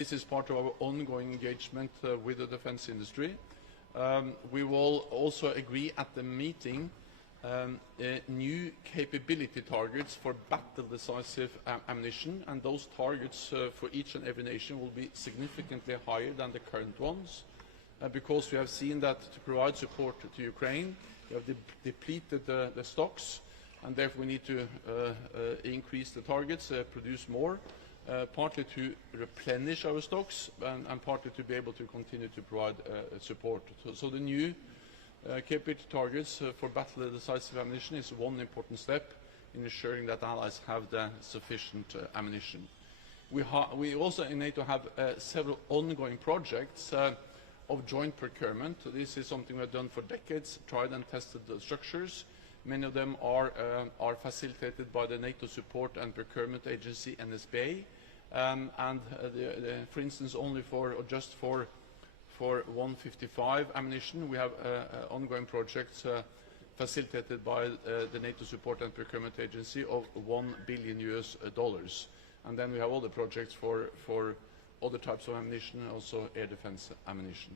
This is part of our ongoing engagement with the defense industry. We will also agree at the meeting new capability targets for battle-decisive ammunition, and those targets for each and every nation will be significantly higher than the current ones, because we have seen that to provide support to Ukraine, we have depleted the stocks, and therefore we need to increase the targets, produce more, partly to replenish our stocks and partly to be able to continue to provide support. So the new capability targets for battle-decisive ammunition is one important step in ensuring that allies have the sufficient ammunition. We also in NATO have several ongoing projects of joint procurement. This is something we have done for decades, tried and tested the structures. Many of them are facilitated by the NATO Support and Procurement Agency, NSBA, for instance, only just for 155 ammunition, we have ongoing projects facilitated by the NATO Support and Procurement Agency of $1 billion US. And then we have other projects for other types of ammunition, also air defense ammunition.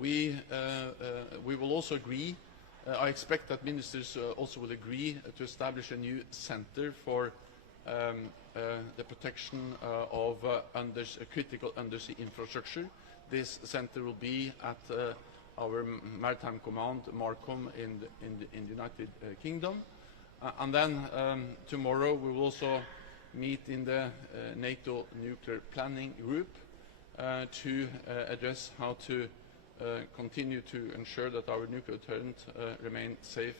We will also agree, I expect that ministers also will agree to establish a new center for the protection of critical undersea infrastructure. This center will be at our Maritime Command, MARCOM, in the United Kingdom. And then tomorrow we will also meet in the NATO Nuclear Planning Group to address how to continue to ensure that our nuclear deterrent remains safe,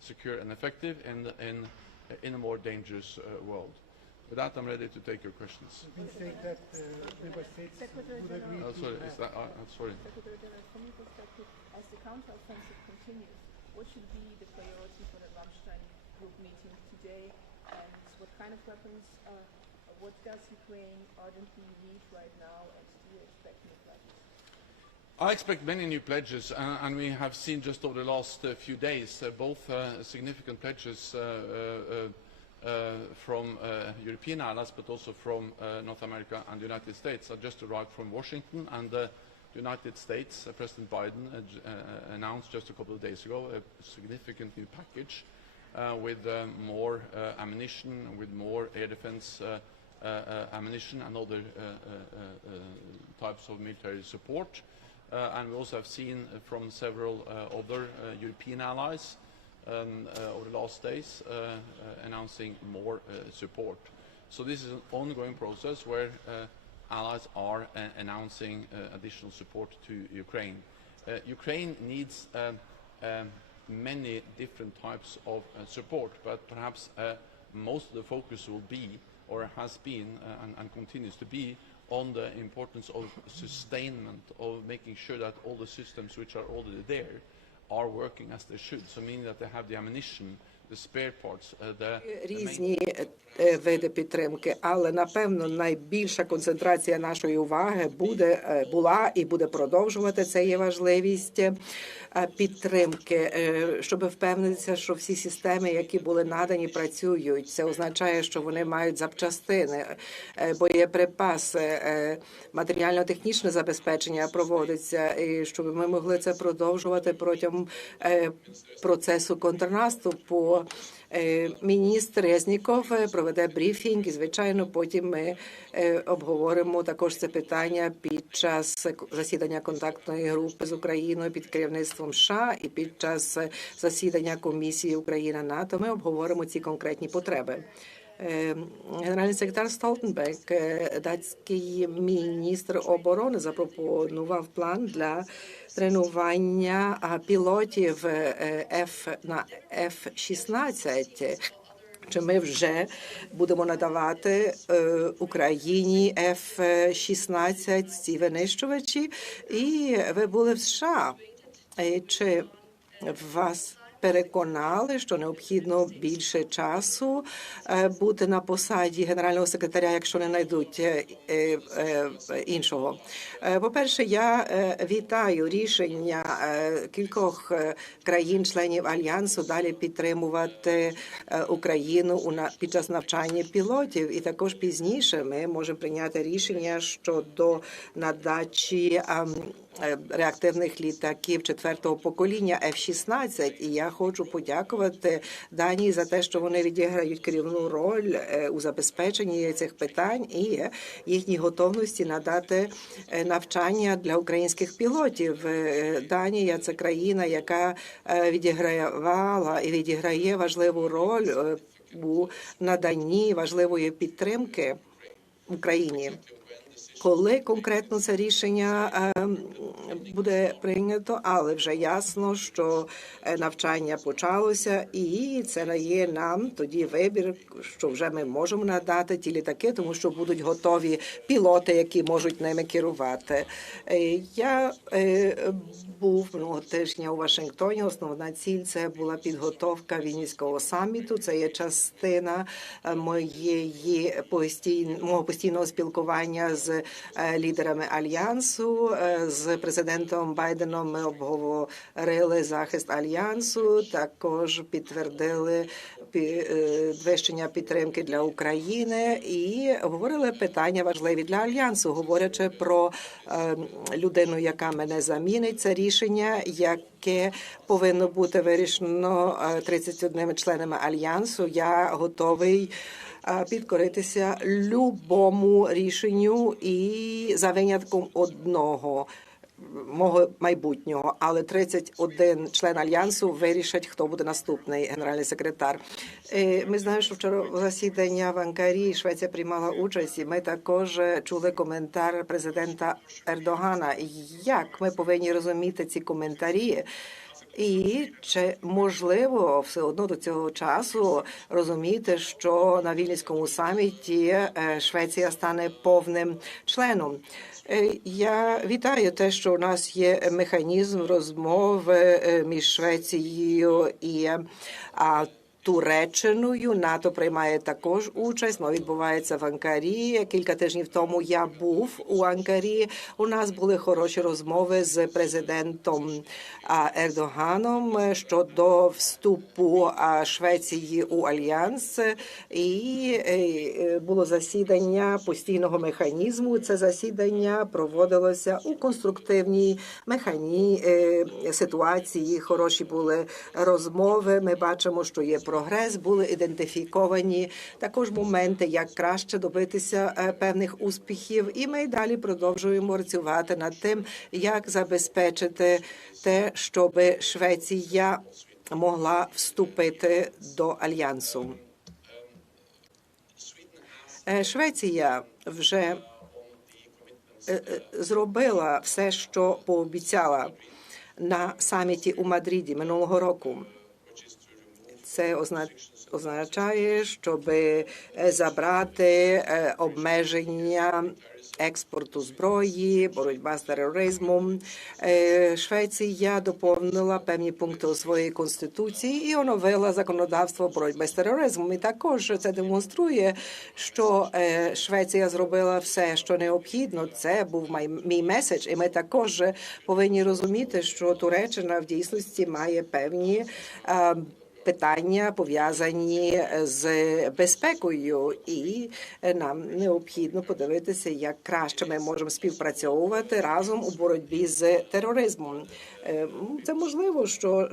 secure and effective in a more dangerous world. With that, I'm ready to take your questions. You say that member states would agree to... Sorry, is that, sorry. Secretary General, from your perspective, as the counteroffensive continues, what should be the priority for the Рамштайн group meeting today, and what kind of weapons, what does Ukraine ardently need right now, and do you expect new pledges? I expect many new pledges, and we have seen just over the last few days both significant pledges from European allies, but also from North America and the United States. I just arrived from Washington, and the United States, President Biden announced just a couple of days ago a significant new package with more ammunition, with more air defense ammunition and other types of military support. And we also have seen from several other European allies over the last days announcing more support. So this is an ongoing process where allies are announcing additional support to Ukraine. Ukraine needs many different types of support, but perhaps most of the focus will be, or has been and continues to be, on the importance of sustainment, of making sure that all the systems which are already there are working as they should. So meaning that they have the ammunition, the spare parts, різні види підтримки, але напевно найбільша концентрація нашої уваги була і буде продовжувати. Це є важливість підтримки, щоб впевнитися, що всі системи, які були надані, працюють. Це означає, що вони мають запчастини, боєприпаси, матеріально-технічне забезпечення проводиться, і щоб ми могли це продовжувати протягом процесу контрнаступу. Міністр Резніков проведе брифінг, і, звичайно, потім ми обговоримо також це питання під час засідання контактної групи з Україною під керівництвом США і під час засідання комісії Україна-НАТО. Ми обговоримо ці конкретні потреби. Генеральний секретар Столтенберг, датський міністр оборони, запропонував план для тренування пілотів на F-16. Чи ми вже будемо надавати Україні F-16 ці винищувачі? І ви були в США. Чи вас переконали, що необхідно більше часу бути на посаді генерального секретаря, якщо не знайдуть іншого. По-перше, я вітаю рішення кількох країн-членів Альянсу далі підтримувати Україну під час навчання пілотів. І також пізніше ми можемо прийняти рішення щодо надачі реактивних літаків 4-го покоління F-16. І я хочу подякувати Данії за те, що вони відіграють керівну роль у забезпеченні цих питань і їхній готовності надати навчання для українських пілотів. Данія – це країна, яка відігравала і відіграє важливу роль у наданні важливої підтримки Україні. Коли конкретно це рішення буде прийнято, але вже ясно, що навчання почалося, і це дає нам тоді вибір, що вже ми можемо надати ті літаки, тому що будуть готові пілоти, які можуть ними керувати. Я був минулого тижня у Вашингтоні. Основна ціль – це була підготовка Вільнюського саміту. Це є частина мого постійного спілкування з лідерами Альянсу. З президентом Байденом ми обговорили захист Альянсу, також підтвердили підвищення підтримки для України і говорили питання важливі для Альянсу, говорячи про людину, яка мене замінить. Це рішення, яке повинно бути вирішено 31 членами Альянсу. Я готовий підкоритися любому рішенню і за винятком одного мого майбутнього, але 31 член Альянсу вирішать, хто буде наступний генеральний секретар. Ми знаємо, що вчора засідання в Анкарі Швеція приймала участь, і ми також чули коментар президента Ердогана. Як ми повинні розуміти ці коментарі? І чи можливо все одно до цього часу розуміти, що на Вільнюському саміті Швеція стане повним членом? Я вітаю те, що у нас є механізм розмови між Швецією і Туреччиною. НАТО приймає також участь, но відбувається в Анкарі. Кілька тижнів тому я був у Анкарі. У нас були хороші розмови з президентом Ердоганом щодо вступу Швеції у Альянс. І було засідання постійного механізму. Це засідання проводилося у конструктивній ситуації. Хороші були розмови. Ми бачимо, що є прогрес, були ідентифіковані також моменти, як краще добитися певних успіхів. І ми далі продовжуємо працювати над тим, як забезпечити те, щоб Швеція могла вступити до Альянсу. Швеція вже зробила все, що пообіцяла на саміті у Мадриді минулого року. Це означає, щоб забрати обмеження експорту зброї, боротьба з тероризмом. Швеція доповнила певні пункти у своїй конституції і оновила законодавство боротьби з тероризмом. І також це демонструє, що Швеція зробила все, що необхідно. Це був мій меседж. І ми також повинні розуміти, що Туреччина в дійсності має певні питання, пов'язані з безпекою, і нам необхідно подивитися, як краще ми можемо співпрацьовувати разом у боротьбі з тероризмом. Це можливо, що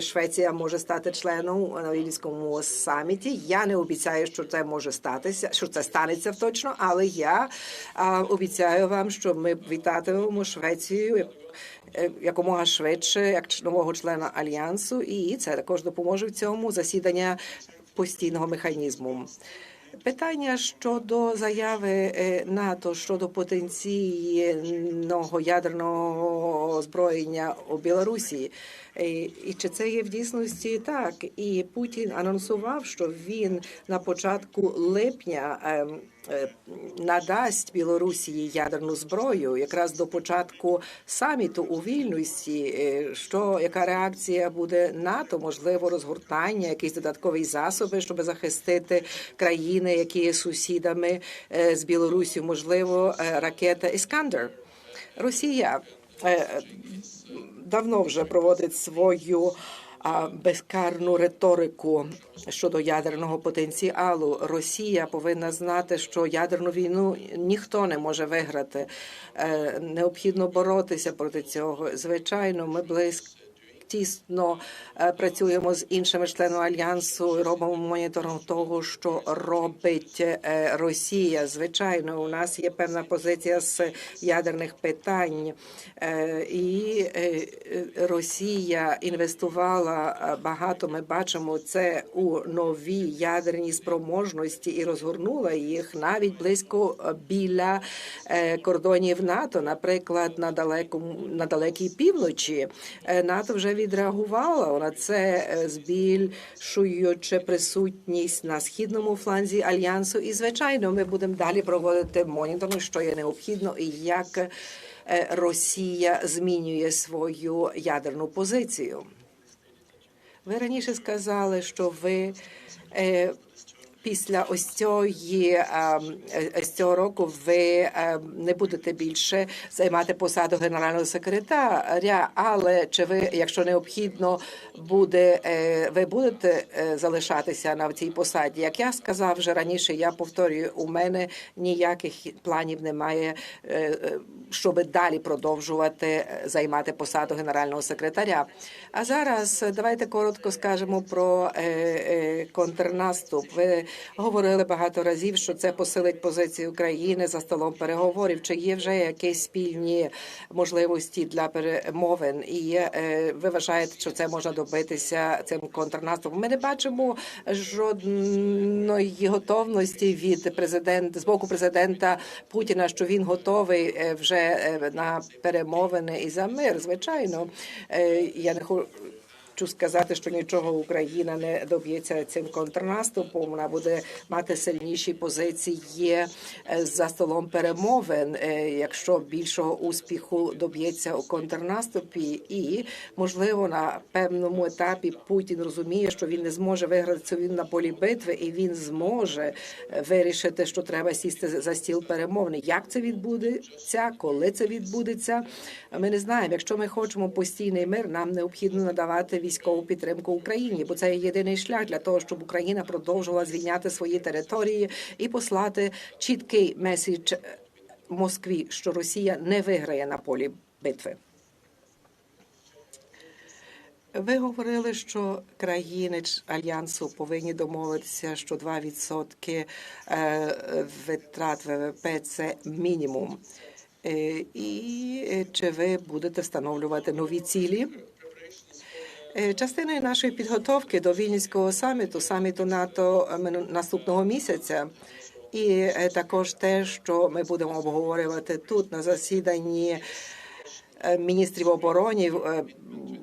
Швеція може стати членом на Вільнюському саміті. Я не обіцяю, що це може статися, що це станеться точно, але я обіцяю вам, що ми вітатимемо Швецію якомога швидше, як нового члена Альянсу, і це також допоможе в цьому засідання постійного механізму. Питання щодо заяви НАТО щодо потенційного ядерного озброєння у Білорусі. І чи це є в дійсності так? І Путін анонсував, що він на початку липня надасть Білорусі ядерну зброю якраз до початку саміту у Вільнюсі, яка реакція буде НАТО, можливо, розгортання, якісь додаткові засоби, щоб захистити країни, які є сусідами з Білорусі, можливо, ракета «Іскандер». Росія давно вже проводить свою безкарну риторику щодо ядерного потенціалу. Росія повинна знати, що ядерну війну ніхто не може виграти. Необхідно боротися проти цього. Звичайно, ми тісно працюємо з іншими членами Альянсу і робимо моніторинг того, що робить Росія. Звичайно, у нас є певна позиція з ядерних питань. І Росія інвестувала багато, ми бачимо це у нові ядерні спроможності і розгорнула їх навіть близько біля кордонів НАТО, наприклад, на далекій півночі. НАТО вже відреагувала на це, збільшуючи присутність на східному фланзі Альянсу. І, звичайно, ми будемо далі проводити моніторинг, що є необхідно і як Росія змінює свою ядерну позицію. Ви раніше сказали, що ви після ось цього року ви не будете більше займати посаду генерального секретаря, але чи ви, якщо необхідно буде, ви будете залишатися на цій посаді? Як я сказав вже раніше, я повторюю, у мене ніяких планів немає, щоб далі продовжувати займати посаду генерального секретаря. А зараз давайте коротко скажемо про контрнаступ. Ви говорили багато разів, що це посилить позицію України за столом переговорів. Чи є вже якісь спільні можливості для перемовин? І ви вважаєте, що це можна добитися цим контрнаступом? Ми не бачимо жодної готовності з боку президента Путіна, що він готовий вже на перемовини і за мир. Звичайно, я не хочу сказати, що нічого Україна не доб'ється цим контрнаступом. Вона буде мати сильніші позиції за столом перемовин, якщо більшого успіху доб'ється у контрнаступі. І, можливо, на певному етапі Путін розуміє, що він не зможе виграти цю війну на полі битви, і він зможе вирішити, що треба сісти за стіл перемовин. Як це відбудеться, коли це відбудеться, ми не знаємо. Якщо ми хочемо постійний мир, нам необхідно надавати військову підтримку Україні, бо це є єдиний шлях для того, щоб Україна продовжувала звільняти свої території і послати чіткий меседж Москві, що Росія не виграє на полі битви. Ви говорили, що країни Альянсу повинні домовитися, що 2% витрат ВВП – це мінімум. І чи ви будете встановлювати нові цілі? Частиною нашої підготовки до Вільнюського саміту НАТО наступного місяця, і також те, що ми будемо обговорювати тут на засіданні міністрів оборони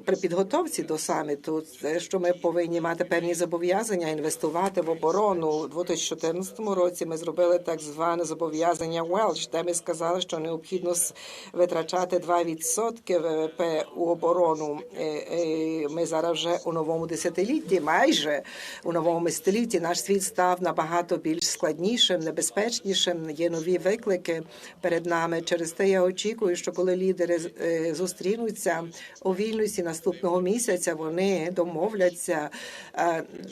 при підготовці до саміту, що ми повинні мати певні зобов'язання інвестувати в оборону. У 2014 році ми зробили так зване зобов'язання Welsh, де ми сказали, що необхідно витрачати 2% ВВП у оборону. Ми зараз вже у новому десятилітті, майже у новому десятилітті наш світ став набагато більш складнішим, небезпечнішим, є нові виклики перед нами. Через те я очікую, що коли лідери зустрінуться у Вільнюсі наступного місяця, вони домовляться,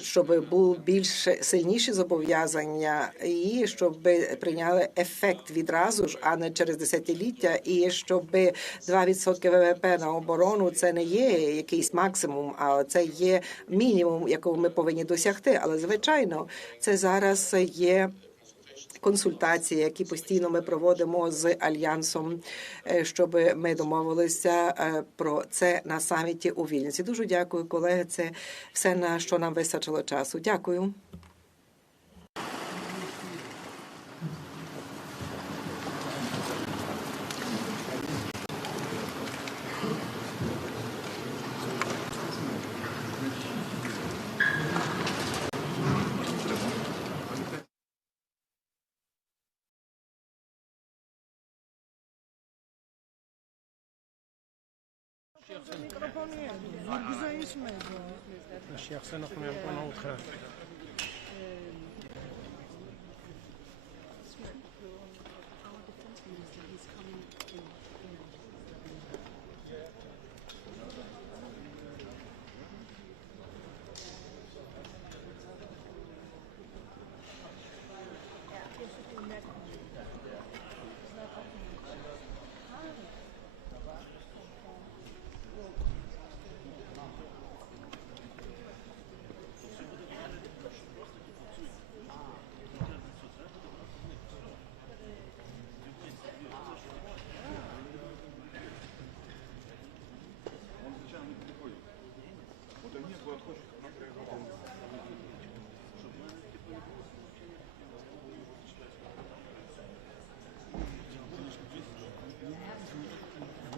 щоб були більш сильніші зобов'язання і щоб прийняли ефект відразу ж, а не через десятиліття, і щоб 2% ВВП на оборону – це не є якийсь максимум, а це є мінімум, якого ми повинні досягти. Але, звичайно, це зараз є консультації, які постійно ми проводимо з Альянсом, щоб ми домовилися про це на саміті у Вільнюсі. Дуже дякую, колеги. Це все, на що нам вистачило часу. Дякую. الشخص أنا قمنا بقناة أخرى.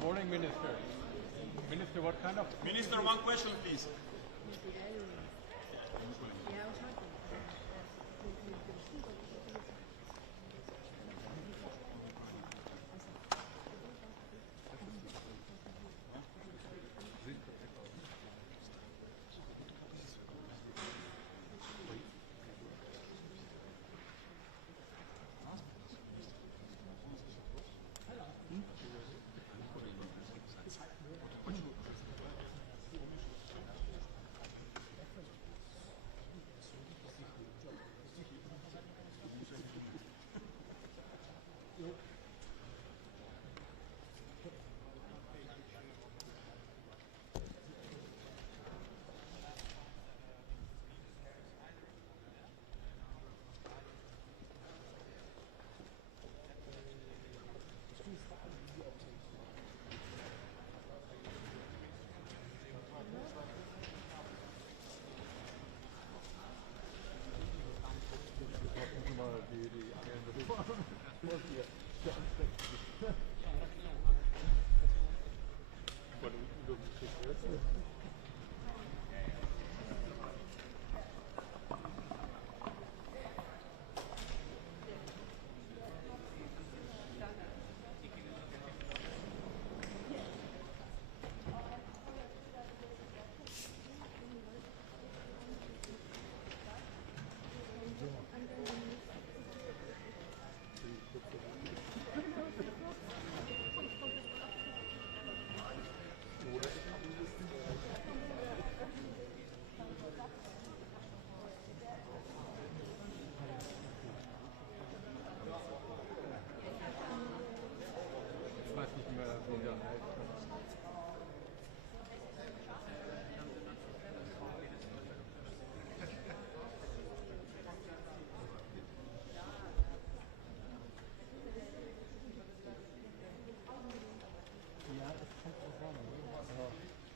Morning, Minister. Minister, what kind of... Minister, one question, please.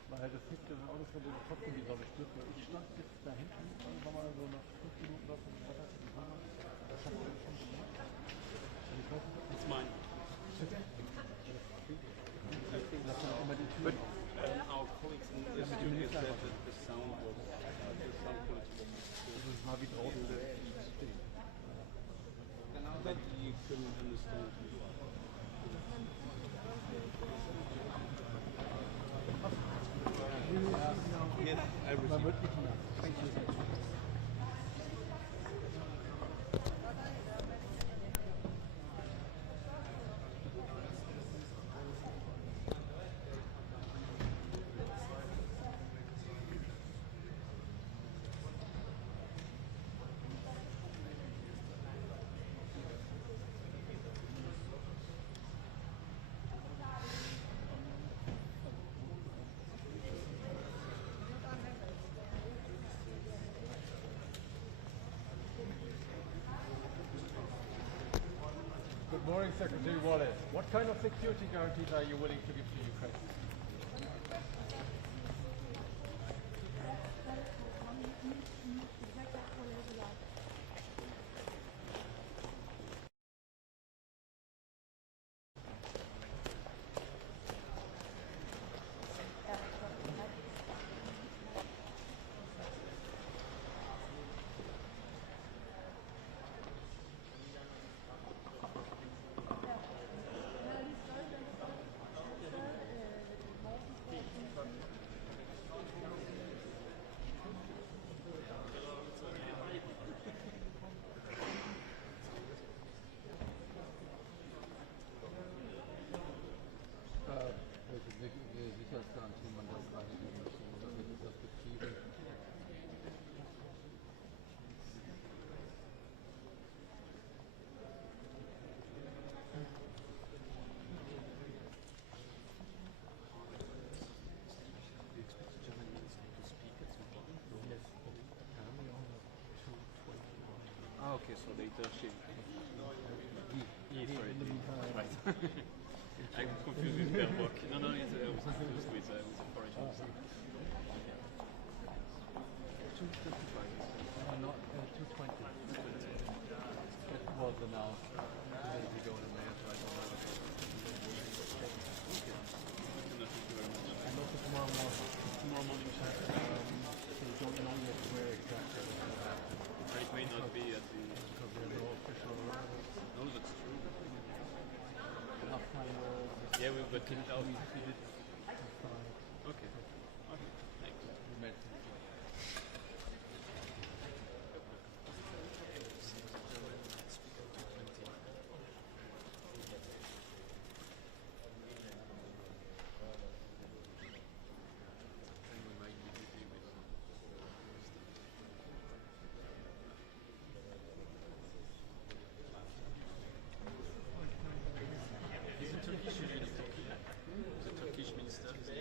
Weil das gibt ja so Autos, wo du trotzdem die Sonne stürzt. Ich stand jetzt da hinten irgendwann mal so nach 5 Minuten auf dem Wasser. Das hat man schon gemacht. Und ich weiß nicht, ob das mein. Das sind immer die Türen. Our colleagues in the studio said that the sound was Das ist mal wie draußen. that you couldn't understand. Yes, everything. Thank you. Good morning, Secretary Wallace. What kind of security guarantees are you willing to give to Ukraine? I'm confused with their work. No, no, it was confused with foreign minister. Not 220. It was announced 2 days ago in May, so I don't know. And also tomorrow morning. Tomorrow morning, So we don't know yet where exactly. it may not be at the... Because there are no official arrivals. No, that's true. Last time Yeah, we got kicked out. we did it. Okay. Okay, thanks. We met. The Turkish minister is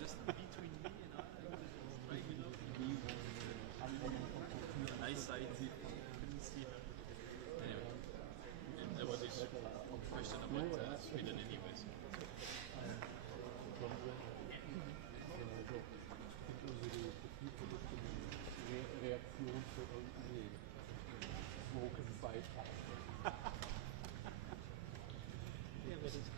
just between me and I, right below eyesight, couldn't see her. Anyway, and there was this question about Sweden anyways. Reaktion für irgendwie Broken Bypass. Yeah, but it's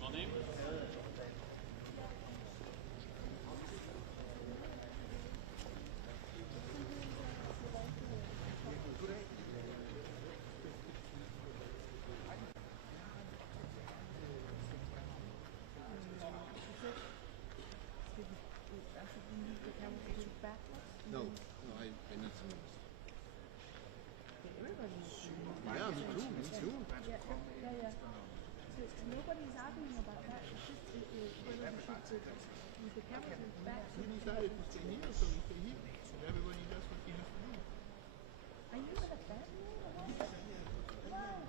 morning. No, I need some. Yeah, me too, me too. Yeah. So nobody's arguing about that. It's just whether we should use the cameras back. We decided to stay here, so we stay here. And everybody does what he has to do. Are you with a family or what? Wow.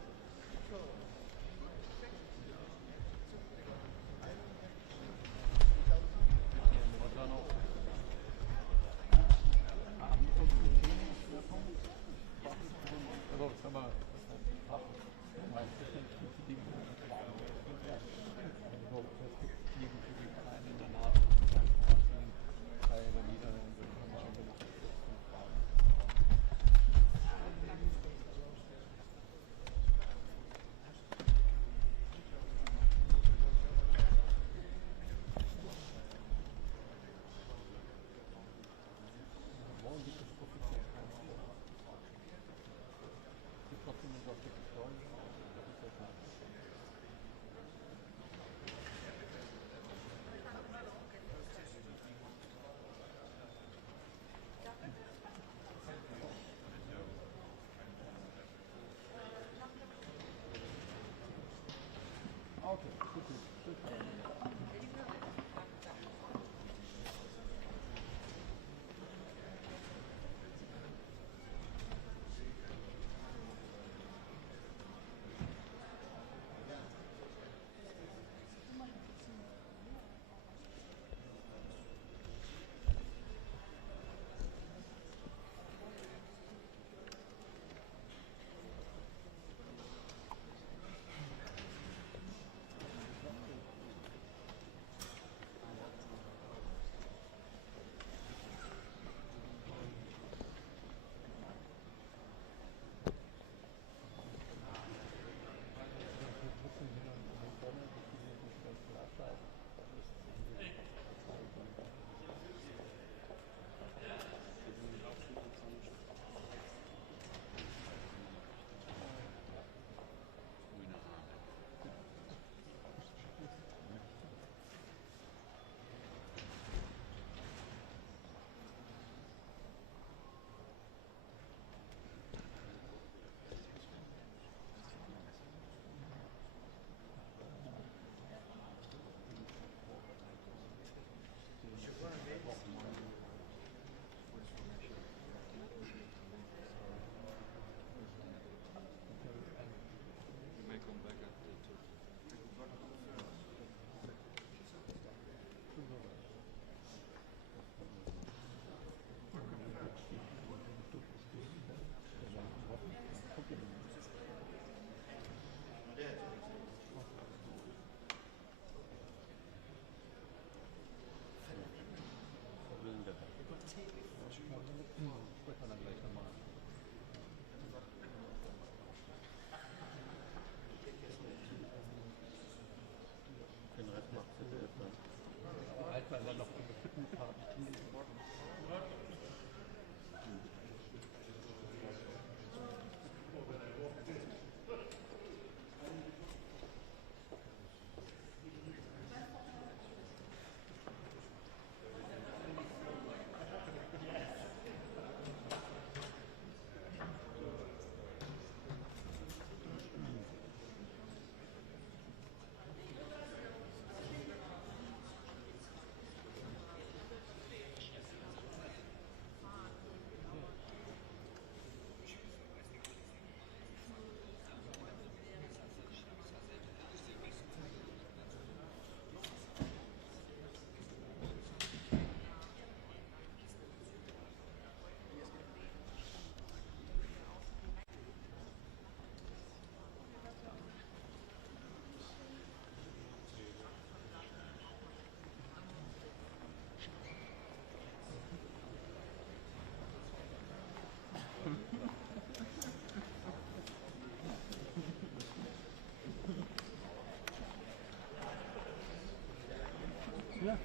Yeah.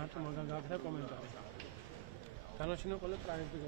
NATO magagabda komentar. Tanong sino ko lang try to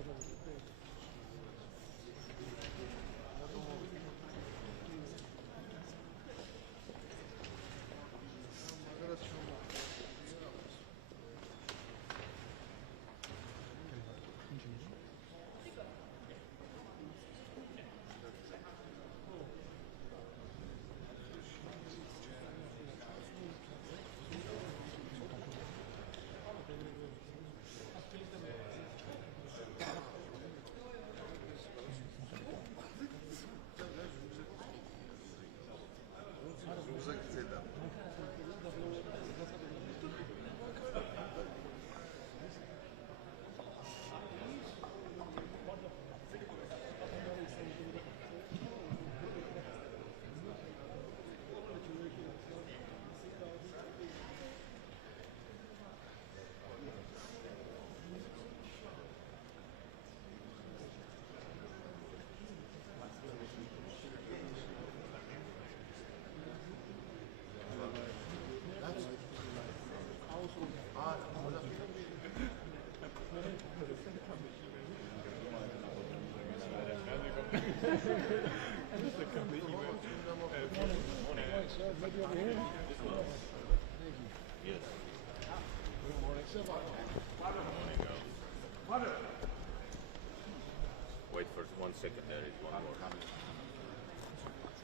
Wait for 1 second, there is one more.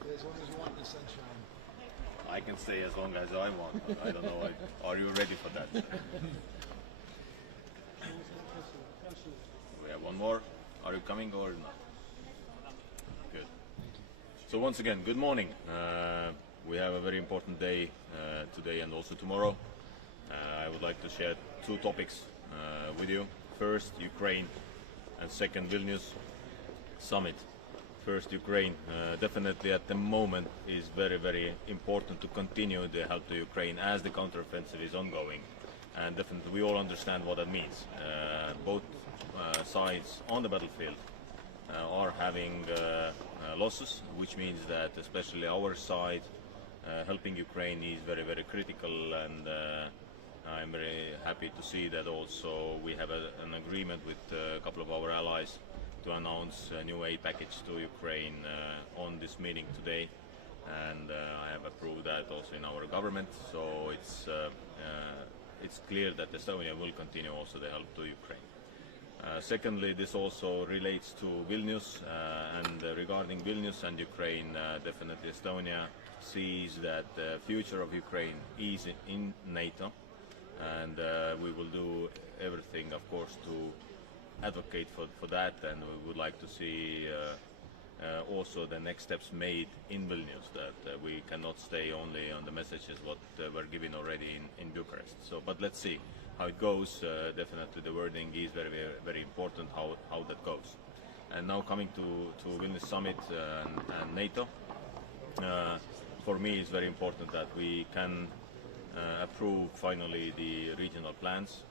Stay as long as you want in the sunshine. I can stay as long as I want. I don't know. Are you ready for that? We have one more. Are you coming or not? Good. So once again, good morning. We have a very important day today and also tomorrow. I would like to share two topics with you. First, Ukraine, and second, Vilnius summit. First, Ukraine. Definitely at the moment is very, very important to continue the help to Ukraine as the counteroffensive is ongoing. And definitely we all understand what that means. Both sides on the battlefield are having losses, which means that especially our side helping Ukraine is very, very critical, and I'm very happy to see that also we have an agreement with a couple of our allies to announce a new aid package to Ukraine on this meeting today, and I have approved that also in our government, so it's clear that Estonia will continue also the help to Ukraine. Secondly, this also relates to Vilnius, and regarding Vilnius and Ukraine, definitely Estonia sees that the future of Ukraine is in NATO, and we will do everything, of course, to advocate for that, and we would like to see also the next steps made in Vilnius, that we cannot stay only on the messages what were given already in Bucharest. So, but let's see how it goes. Definitely the wording is very, very, very important, how that goes. And now coming to Vilnius summit and NATO, for me it's very important that we can approve finally the regional plans.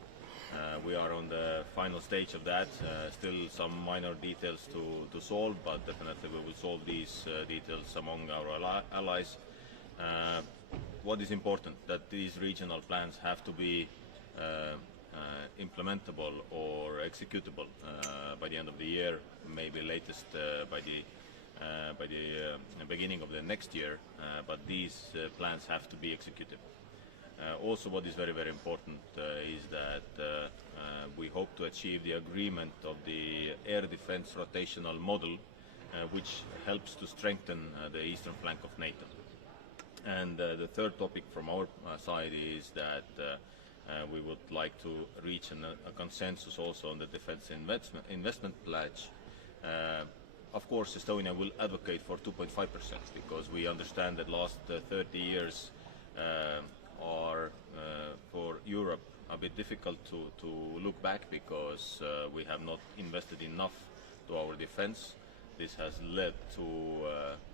We are on the final stage of that, still some minor details to solve, but definitely we will solve these details among our allies. What is important, that these regional plans have to be implementable or executable by the end of the year, maybe latest by the beginning of the next year, but these plans have to be executed. Also, what is very, very important is that we hope to achieve the agreement of the air defense rotational model, which helps to strengthen the eastern flank of NATO. And the third topic from our side is that we would like to reach a consensus also on the defense investment pledge. Of course, Estonia will advocate for 2.5% because we understand that last 30 years are for Europe a bit difficult to look back, because we have not invested enough to our defense. This has led to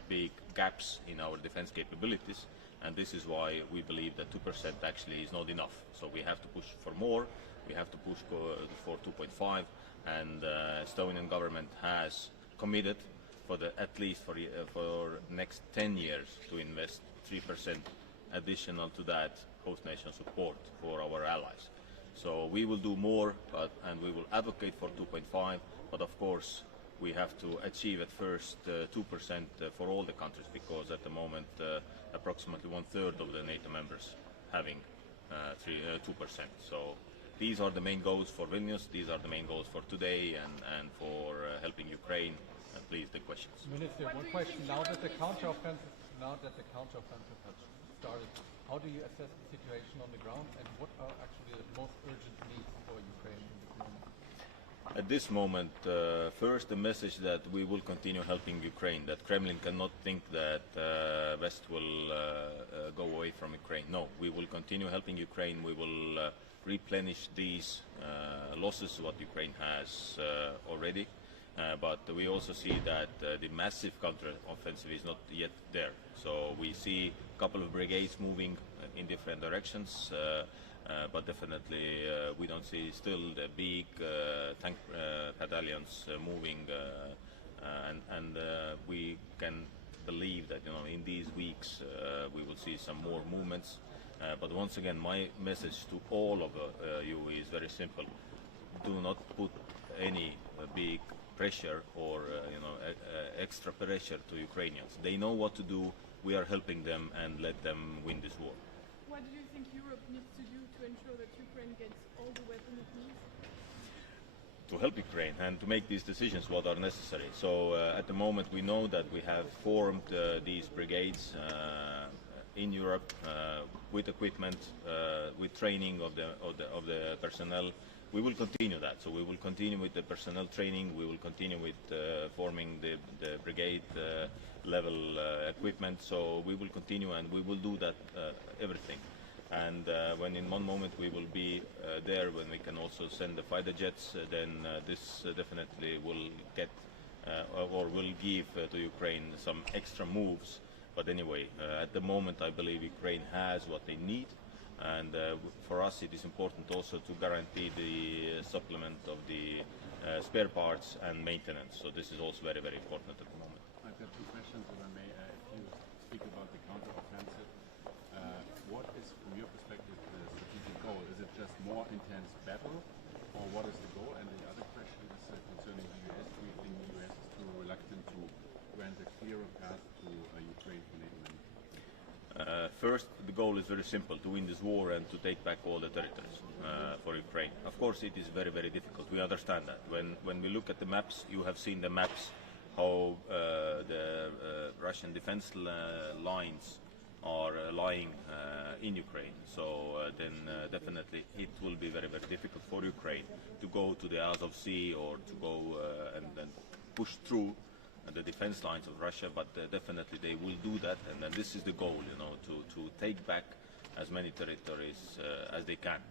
big gaps in our defense capabilities, and this is why we believe that 2% actually is not enough. So we have to push for more, we have to push for 2.5, and Estonian government has committed at least for next 10 years to invest 3% additional to that host nation support for our allies. So we will do more, and we will advocate for 2.5, but of course we have to achieve at first 2% for all the countries, because at the moment approximately 1/3 of the NATO members having 2%. So these are the main goals for Vilnius, these are the main goals for today and for helping Ukraine. Please, the questions. Minister, one question. Now that the counteroffensive has started, how do you assess the situation on the ground, and what are actually the most urgent needs for Ukraine in this moment? At this moment, first the message that we will continue helping Ukraine, that Kremlin cannot think that West will go away from Ukraine. No, we will continue helping Ukraine. We will replenish these losses what Ukraine has already. But we also see that the massive counter-offensive is not yet there. So we see a couple of brigades moving in different directions, but definitely we don't see still the big tank battalions moving, and we can believe that in these weeks we will see some more movements. But once again, my message to all of you is very simple: do not put any big pressure or extra pressure to Ukrainians. They know what to do. We are helping them and let them win this war. What do you think Europe needs to do to ensure that Ukraine gets all the weapons it needs? To help Ukraine and to make these decisions what are necessary. So at the moment we know that we have formed these brigades in Europe with equipment, with training of the personnel. We will continue that. So we will continue with the personnel training. We will continue with forming the brigade level equipment. So we will continue, and we will do that everything. And when in one moment we will be there, when we can also send the fighter jets, then this definitely will get or will give to Ukraine some extra moves. But anyway, at the moment I believe Ukraine has what they need. And for us it is important also to guarantee the supplement of the spare parts and maintenance. So this is also very, very important at the moment. I've got two questions, if I may. If you speak about the counteroffensive, what is, from your perspective, the strategic goal? Is it just more intense battle, or what is the goal? And the other question is concerning the U.S. Do you think the U.S. is too reluctant to grant a clearer path to Ukraine for NATO membership? First, the goal is very simple: to win this war and to take back all the territories for Ukraine. Of course, it is very, very difficult. We understand that. When we look at the maps, you have seen the maps, how the Russian defense lines are lying in Ukraine. So then definitely it will be very, very difficult for Ukraine to go to the Azov Sea or to go and push through the defense lines of Russia, but definitely they will do that, and then this is the goal, to take back as many territories as they can.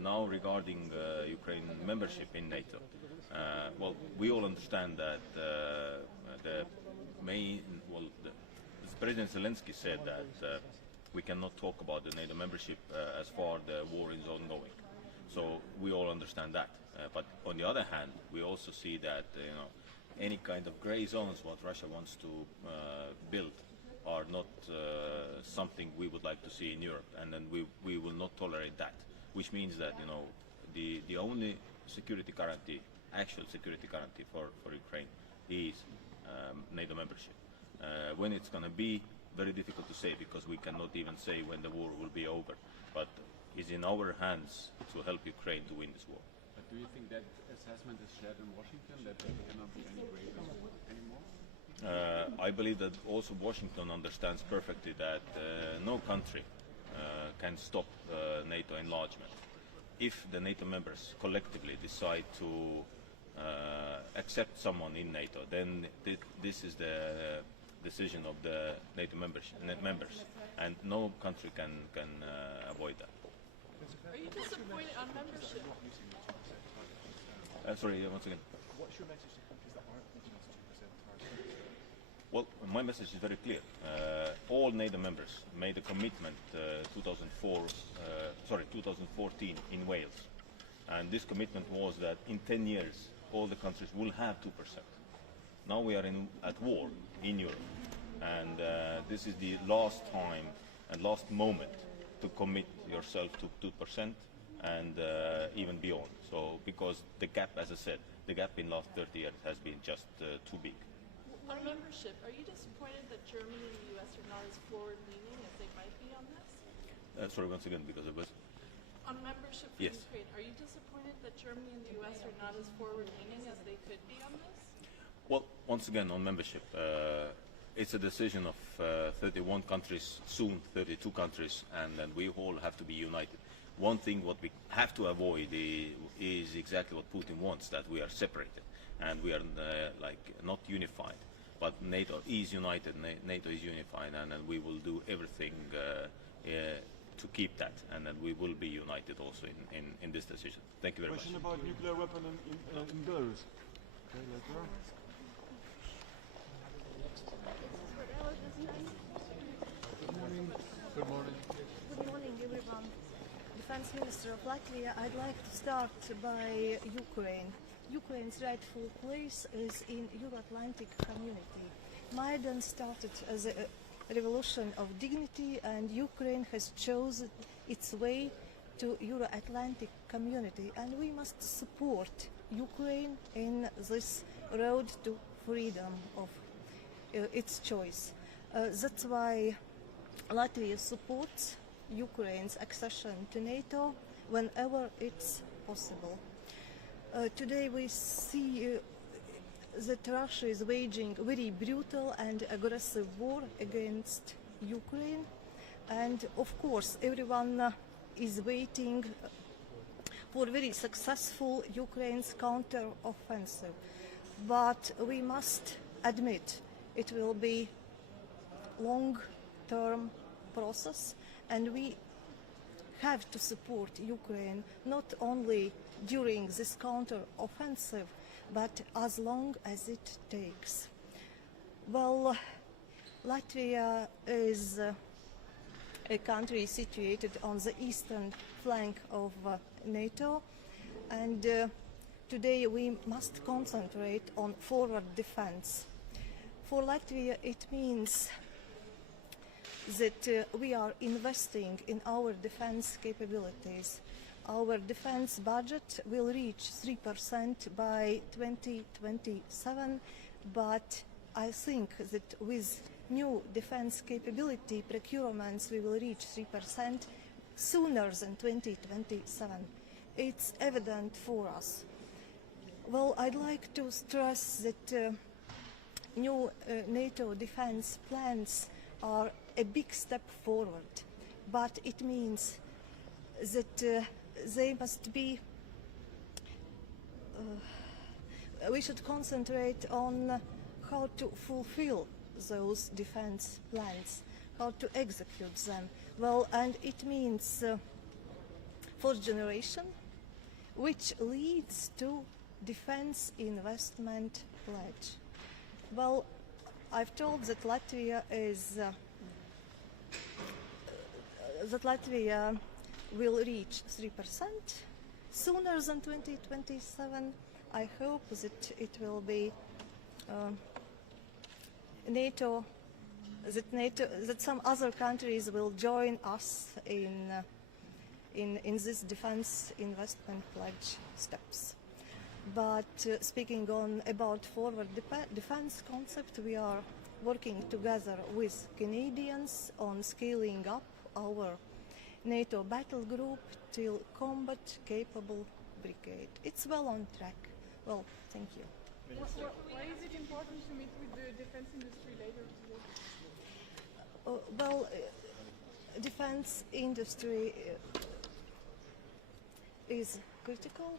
Now regarding Ukraine membership in NATO, well, we all understand that President Zelensky said that we cannot talk about the NATO membership as far the war is ongoing. So we all understand that. But on the other hand, we also see that any kind of gray zones what Russia wants to build are not something we would like to see in Europe, and then we will not tolerate that. Which means that the only security guarantee, actual security guarantee for Ukraine is NATO membership. When it's going to be, very difficult to say, because we cannot even say when the war will be over. But it's in our hands to help Ukraine to win this war. But do you think that assessment is shared in Washington, that there cannot be any gray zone anymore? I believe that also Washington understands perfectly that no country can stop NATO enlargement. If the NATO members collectively decide to accept someone in NATO, then this is the decision of the NATO members, and no country can avoid that. Are you disappointed on membership? Sorry, once again. What's your message to countries that aren't meeting its 2% target? Well, my message is very clear. All NATO members made a commitment 2014 in Wales. And this commitment was that in 10 years, all the countries will have 2%. Now we are at war in Europe, and this is the last time and last moment to commit yourself to 2% and even beyond. So, because the gap, as I said, the gap in last 30 years has been just too big. On membership, are you disappointed that Germany and the U.S. are not as forward-leaning as they might be on this? Sorry, once again, because it was... On membership for Yes. Ukraine, are you disappointed that Germany and the U.S. are not as forward-leaning as they could be on this? Well, once again, on membership, it's a decision of 31 countries, soon 32 countries, and then we all have to be united. One thing what we have to avoid is exactly what Putin wants, that we are separated and we are like not unified. But NATO is united, NATO is unified, and we will do everything to keep that, and then we will be united also in this decision. Thank you very much. Question about nuclear weapon in Belarus. Okay, later. Good morning. Good morning, everyone. Defense Minister of Latvia, I'd like to start by Ukraine. Ukraine's rightful place is in Euro-Atlantic community. Maidan started as a revolution of dignity, and Ukraine has chosen its way to Euro-Atlantic community, and we must support Ukraine in this road to freedom of its choice. That's why Latvia supports Ukraine's accession to NATO whenever it's possible. Today we see that Russia is waging very brutal and aggressive war against Ukraine, and of course everyone is waiting for very successful Ukraine's counter-offensive. But we must admit it will be long-term process, and we have to support Ukraine not only during this counter-offensive, but as long as it takes. Well, Latvia is a country situated on the eastern flank of NATO, and today we must concentrate on forward defense. For Latvia, it means that we are investing in our defense capabilities. Our defense budget will reach 3% by 2027, but I think that with new defense capability procurements we will reach 3% sooner than 2027. It's evident for us. Well, I'd like to stress that new NATO defense plans are a big step forward, but it means that they must be, we should concentrate on how to fulfill those defense plans, how to execute them. Well, and it means fourth generation, which leads to defense investment pledge. Well, I've told that Latvia will reach 3% sooner than 2027. I hope that it will be that some other countries will join us in this defense investment pledge steps. But speaking about forward defense concept, we are working together with Canadians on scaling up our NATO battle group till combat capable brigade. It's well on track. Well, thank you. Why is it important to meet with the defense industry later today? Well, defense industry is critical.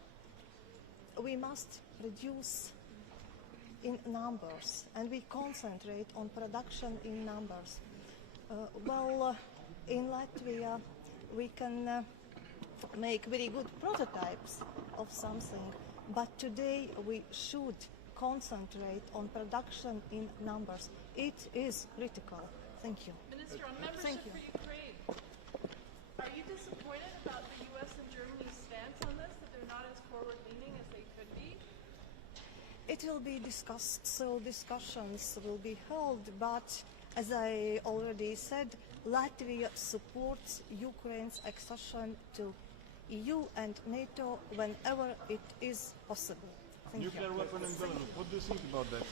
We must reduce in numbers, and we concentrate on production in numbers. In Latvia, we can make very good prototypes of something, but today we should concentrate on production in numbers. It is critical. Thank you. Minister, on membership for Ukraine, are you disappointed about the U.S. and Germany's stance on this, that they're not as forward-leaning as they could be? it will be discussed, so discussions will be held, but as I already said, Latvia supports Ukraine's accession to EU and NATO whenever it is possible. Thank Nuclear you. weapon in Belarus. What do you think about that?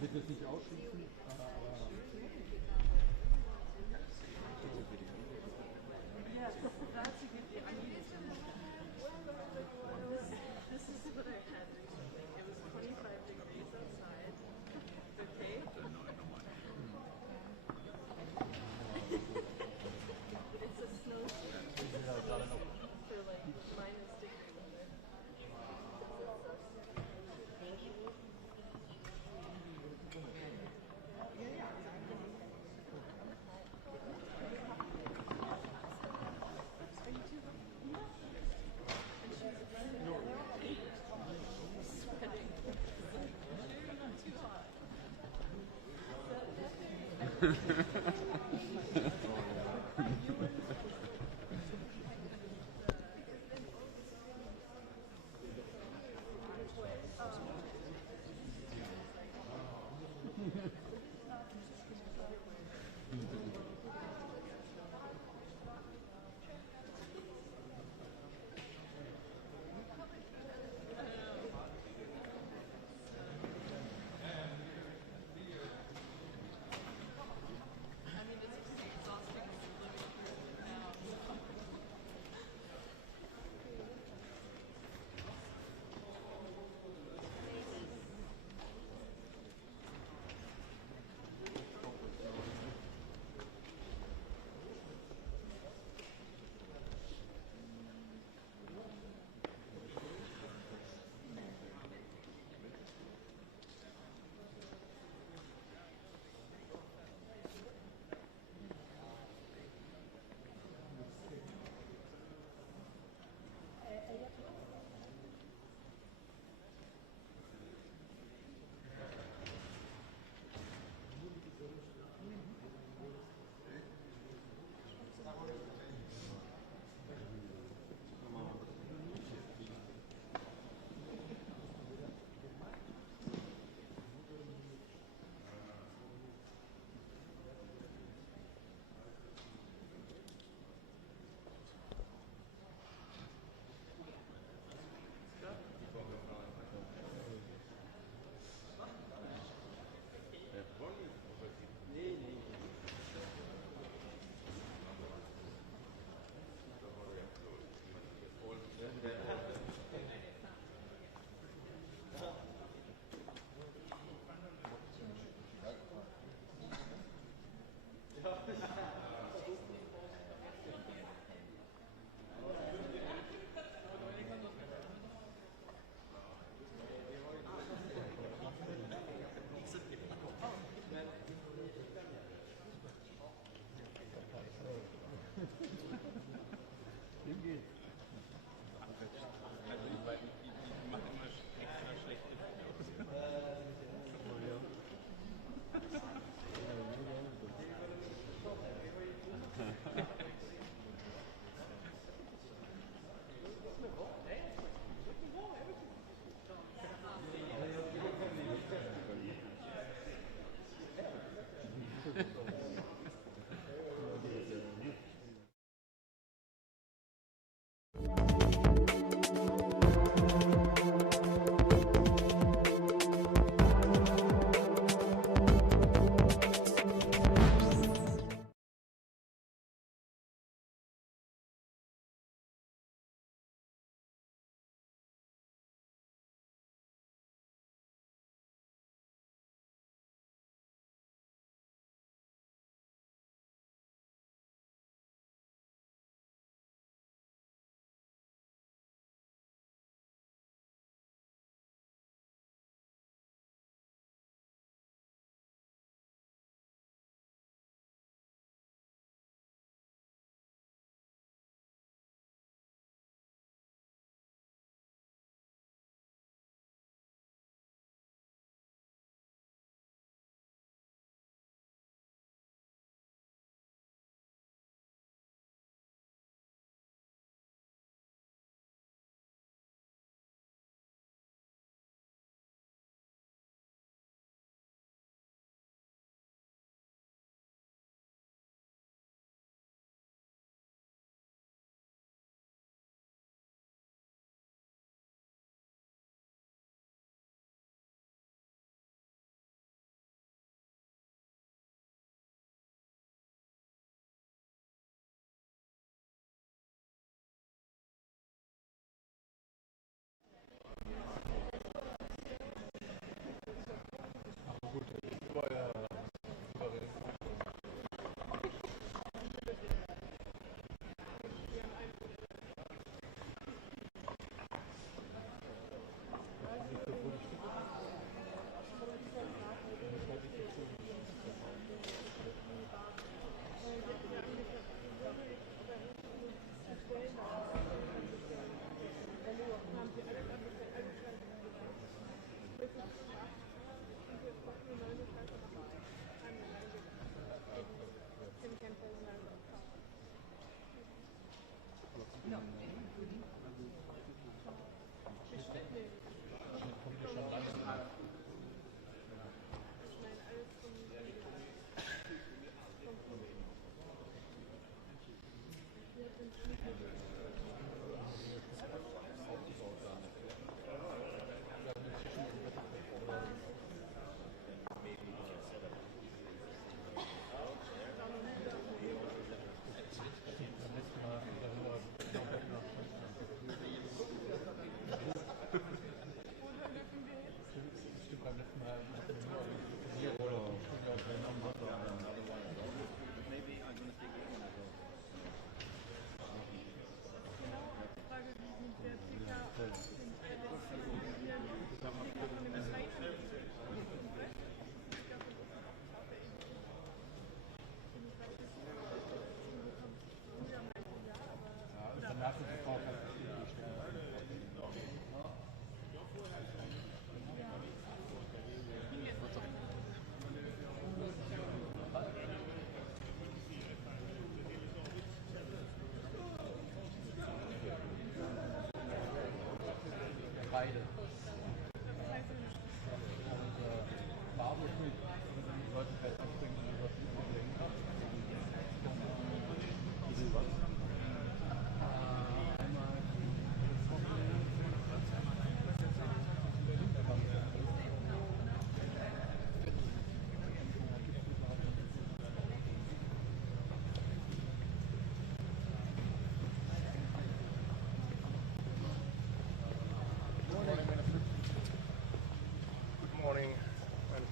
Wird das nicht ausschließen, aber This is what I had recently. It was 25 degrees outside. Okay? It's a snowstorm. So like minus degree weather.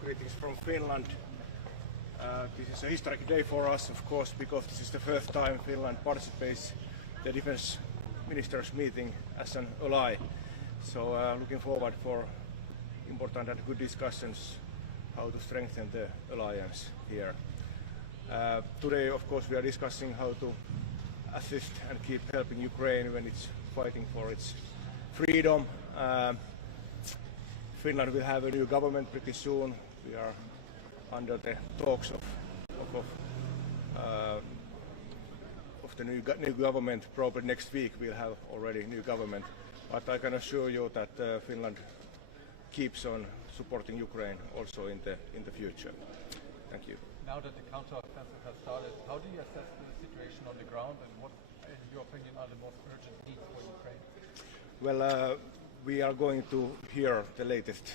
Greetings from Finland. This is a historic day for us, of course, because this is the first time Finland participates in the defense ministers meeting as an ally. So looking forward for important and good discussions how to strengthen the alliance here. Today, of course, we are discussing how to assist and keep helping Ukraine when it's fighting for its freedom. Finland will have a new government pretty soon. We are under the talks of the new government. Probably next week we'll have already new government. But I can assure you that Finland keeps on supporting Ukraine also in the future. Thank you. Now that the counteroffensive has started, how do you assess the situation on the ground, and what, in your opinion, are the most urgent needs for Ukraine? Well, we are going to hear the latest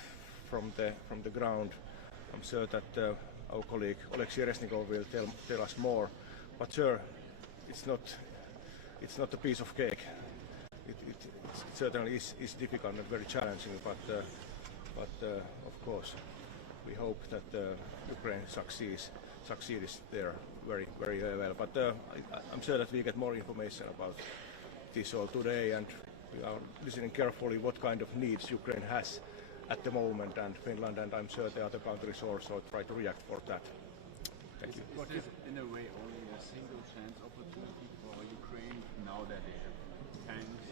from the ground. I'm sure that our colleague Oleksiy Reznikov will tell us more. But sir, it's not a piece of cake. It certainly is difficult and very challenging. But of course, we hope that Ukraine succeeds there very well. But I'm sure that we get more information about this all today, and we are listening carefully what kind of needs Ukraine has at the moment, and Finland, and I'm sure the other countries also try to react for that. Thank you. Is this in a way only a single chance opportunity for Ukraine now that they have tanks,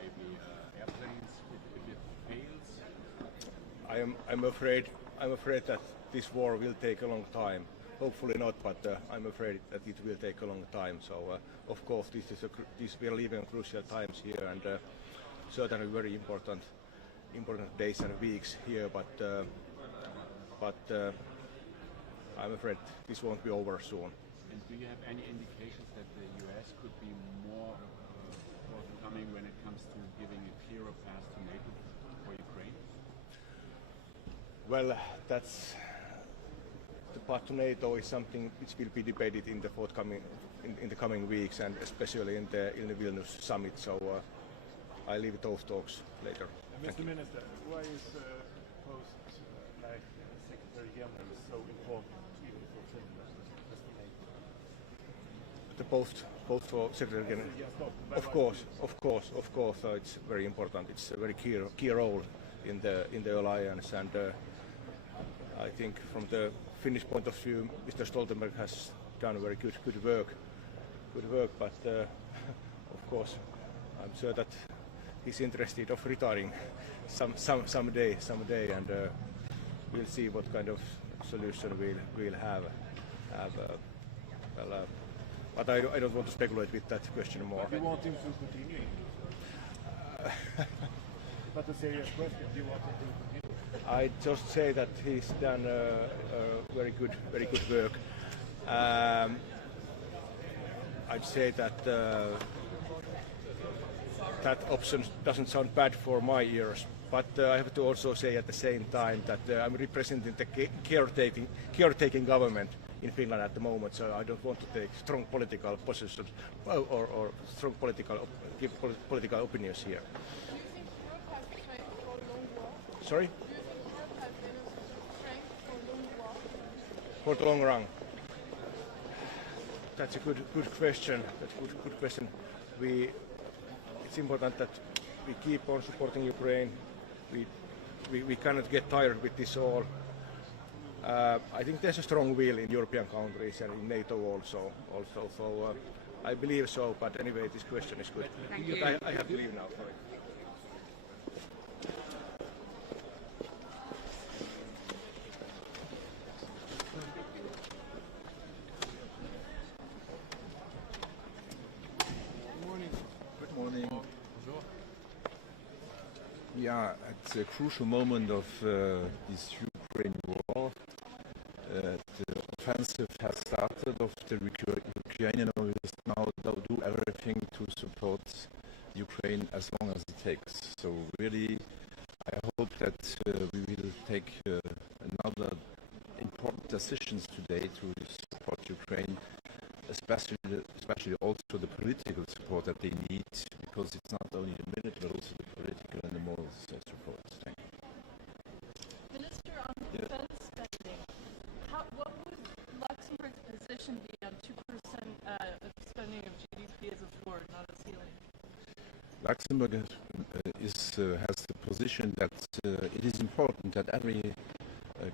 maybe airplanes? If it fails, I'm afraid that this war will take a long time. Hopefully not, but I'm afraid that it will take a long time. So of course we are living in crucial times here, and certainly very important days and weeks here. But I'm afraid this won't be over soon. And do you have any indications that the US could be more forthcoming when it comes to giving a clearer path to NATO for Ukraine? Well, that's the path to NATO is something which will be debated in the coming weeks, and especially in the Vilnius summit. So I leave those talks later. Mr. Minister, why is post like Secretary General so important even for Finland as for NATO? The post for Secretary General. Of course, it's very important. It's a very key role in the alliance, and I think from the Finnish point of view, Mr. Stoltenberg has done very good work. But of course, I'm sure that he's interested of retiring someday, and we'll see what kind of solution we'll have. But I don't want to speculate with that question more. Do you want him to continue? But a serious question. Do you want him to continue? I just say that he's done very good work. I'd say that that option doesn't sound bad for my ears, but I have to also say at the same time that I'm representing the caretaking government in Finland at the moment, so I don't want to take strong political positions or strong political opinions here. Sorry? For the long run. That's a good question. Good question. It's important that we keep on supporting Ukraine. We cannot get tired with this all. I think there's a strong will in European countries and in NATO also. So I believe so. But anyway, this question is good. Thank you. I have to leave now. Sorry. Yeah, it's a crucial moment of this Ukraine war. The offensive has started of the Ukrainian armies now do everything to support Ukraine as long as it takes. So really, I hope that we will take another important decisions today to support Ukraine, especially also the political support that they need, because it's not only the military, but also the political and the moral support. Thank you. Minister, on defense What would Luxembourg's position be on 2% of spending of GDP as a floor, not a ceiling? Luxembourg has the position that it is important that every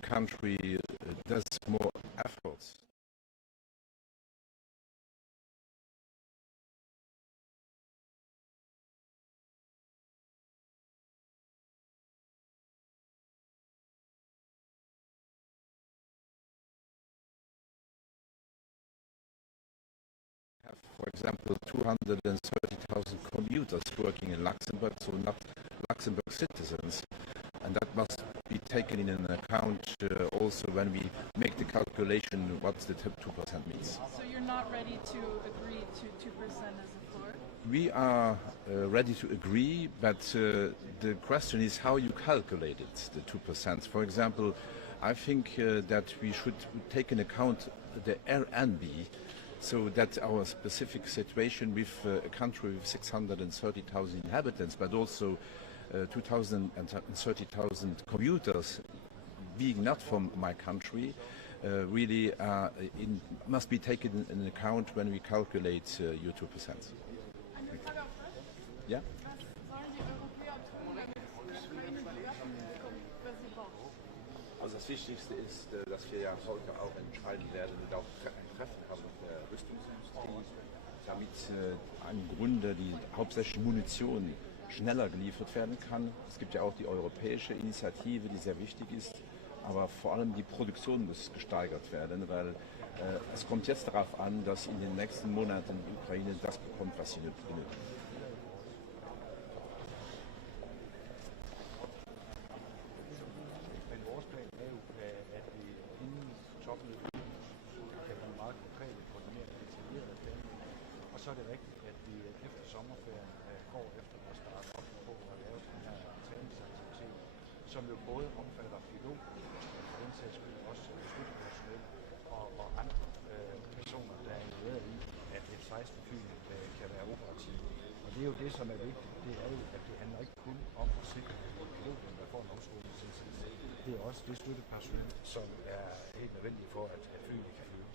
country does more efforts. For example, 230,000 commuters working in Luxembourg, so not Luxembourg citizens. And that must be taken in account also when we make the calculation what the 2% means. So you're not ready to agree to 2% as a floor? We are ready to agree, but the question is how you calculate it, the 2%. For example, I think that we should take in account the RNB, so that our specific situation with a country with 630,000 inhabitants, but also 230,000 commuters being not from my country, really must be taken in account when we calculate your 2%. Yeah? Also das Wichtigste ist, dass wir ja heute auch entscheiden werden und auch ein Treffen haben mit der Rüstungsindustrie, damit im Grunde die hauptsächliche Munition schneller geliefert werden kann. Es gibt ja auch die europäische Initiative, die sehr wichtig ist, aber vor allem die Produktion muss gesteigert werden, weil es kommt jetzt darauf an, dass in den nächsten Monaten die Ukraine das bekommt, was sie benötigt. Så er det rigtigt, at vi efter sommerferien går efter at starte op på at lave den her træningsaktivitet, som jo både omfatter piloter, for den sags skyld også beslutningspersonel og andre personer, der er involveret i, at F-16-flyene kan være operative. Og det er jo det, som er vigtigt. Det er jo, at det handler ikke kun om at sikre, at piloterne der får en omskolingsindsats. Det er også det støttepersonel, som er helt nødvendigt for, at flyene kan flyve.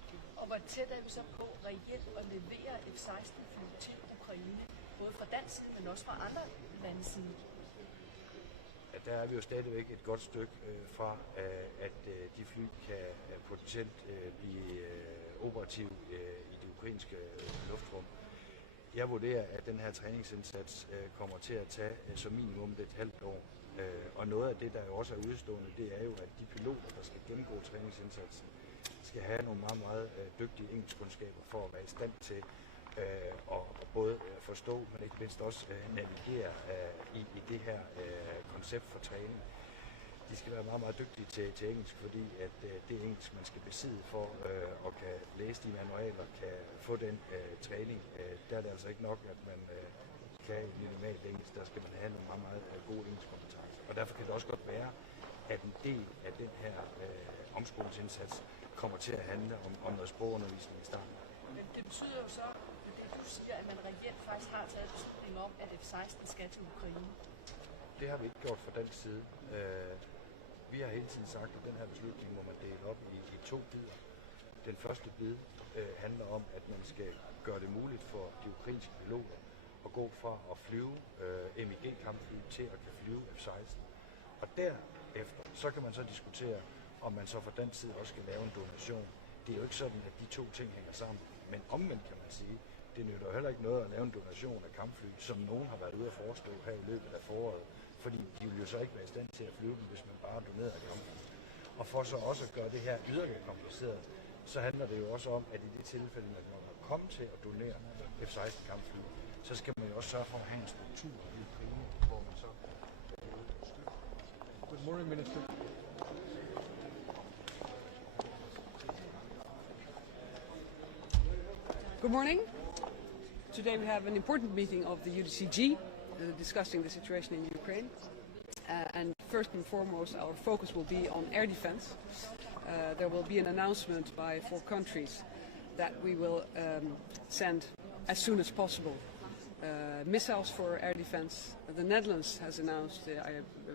Og hvor tæt er vi så på reelt at levere F-16-fly til Ukraine, både fra dansk side, men også fra andre landes side? Ja, der er vi jo stadigvæk et godt stykke fra, at de fly kan potentielt blive operative i det ukrainske luftrum. Jeg vurderer, at den her træningsindsats kommer til at tage som minimum et halvt år. Og noget af det, der jo også er udstående, det er jo, at de piloter, der skal gennemgå træningsindsatsen, skal have nogle meget, meget dygtige engelskkundskaber for at være i stand til at både forstå, men ikke mindst også navigere i det her koncept for træning. De skal være meget, meget dygtige til engelsk, fordi at det engelsk, man skal besidde for at kan læse de manualer, kan få den træning. Der er det altså ikke nok, at man kan minimalt engelsk. Der skal man have nogle meget, meget gode engelskkompetencer. Og derfor kan det også godt være, at en del af den her omskolingsindsats kommer til at handle om noget sprogundervisning i starten. Men det betyder jo så, at det du siger, at man reelt faktisk har taget beslutning om, at F-16 skal til Ukraine. Det har vi ikke gjort fra dansk side. Vi har hele tiden sagt, at den her beslutning må man dele op i to bidder. Den første bid handler om, at man skal gøre det muligt for de ukrainske piloter at gå fra at flyve MiG-kampfly til at kan flyve F-16. Og derefter, så kan man så diskutere, om man så fra den side også skal lave en donation. Det er jo ikke sådan, at de to ting hænger sammen. Men omvendt kan man sige, det nytter jo heller ikke noget at lave en donation af kampfly, som nogen har været ude at foreslå her i løbet af foråret. Fordi de vil jo så ikke være i stand til at flyve dem, hvis man bare donerer kampfly. Og for så også at gøre det her yderligere kompliceret, så handler det jo også om, at i det tilfælde, at man må komme til at donere F-16 kampfly, så skal man jo også sørge for at have en struktur i Ukraine, hvor man så støtter. Good morning, Minister. Good morning. Today we have an important meeting of the UDCG discussing the situation in Ukraine. And first and foremost, our focus will be on air defense. There will be an announcement by 4 countries that we will send as soon as possible missiles for air defense. The Netherlands has announced, I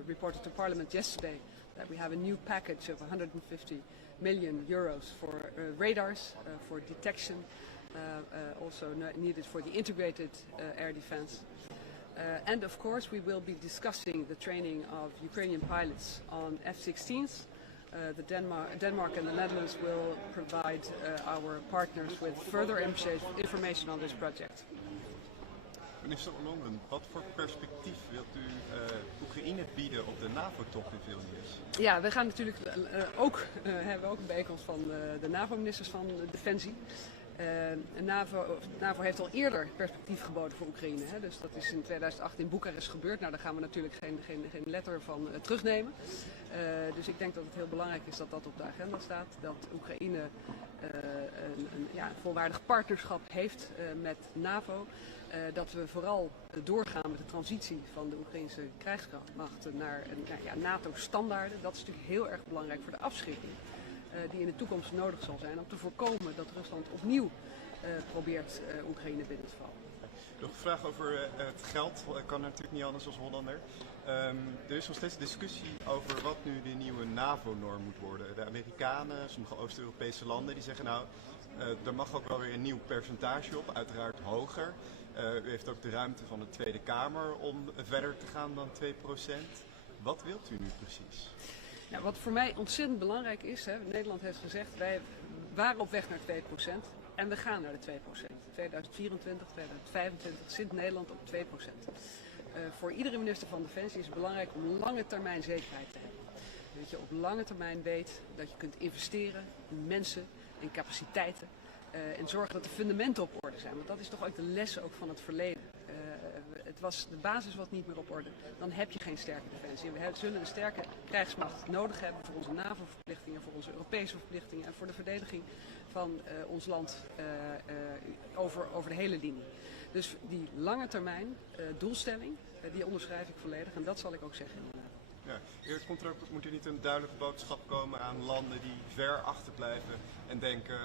reported to Parliament yesterday, that we have a new package of 150 million euros for radars, for detection, also needed for the integrated air defense. And of course we will be discussing the training of Ukrainian pilots on F-16s. Denmark and the Netherlands will provide our partners with further information on this project. Minister Londen, wat voor perspectief wilt u Oekraïne bieden op de NAVO-top in Vilnius? Ja, we gaan natuurlijk hebben ook een bijeenkomst van de NAVO-ministers van Defensie. NAVO heeft al eerder perspectief geboden voor Oekraïne. Hè? Dus dat is in 2008 in Boekarest gebeurd. Nou, daar gaan we natuurlijk geen letter van terugnemen. Dus ik denk dat het heel belangrijk is dat dat op de agenda staat. Dat Oekraïne een volwaardig partnerschap heeft met NAVO. Dat we vooral doorgaan met de transitie van de Oekraïnse krijgsmacht naar NATO-standaarden. Dat is natuurlijk heel erg belangrijk voor de afschrikking. Die in de toekomst nodig zal zijn om te voorkomen dat Rusland opnieuw probeert Oekraïne binnen te vallen. Nog een vraag over het geld. Ik kan natuurlijk niet anders als Hollander. Er is nog steeds discussie over wat nu de nieuwe NAVO-norm moet worden. De Amerikanen, sommige Oost-Europese landen, die zeggen nou, er mag ook wel weer een nieuw percentage op, uiteraard hoger. U heeft ook de ruimte van de Tweede Kamer om verder te gaan dan 2%. Wat wilt u nu precies? Nou, wat voor mij ontzettend belangrijk is, Nederland heeft gezegd, wij waren op weg naar 2% en we gaan naar de 2%. 2024, 2025 zit Nederland op 2%. Voor iedere minister van Defensie is het belangrijk om lange termijn zekerheid te hebben. Dat je op lange termijn weet dat je kunt investeren in mensen, in capaciteiten en zorgen dat de fundamenten op orde zijn. Want dat is toch ook de lessen ook van het verleden. De basis was niet meer op orde. Dan heb je geen sterke defensie. We zullen een sterke krijgsmacht nodig hebben voor onze NAVO-verplichtingen, voor onze Europese verplichtingen en voor de verdediging van ons land over de hele linie. Dus die lange termijn doelstelling, die onderschrijf ik volledig en dat zal ik ook zeggen. Ja, moet er niet een duidelijke boodschap komen aan landen die ver achterblijven en denken,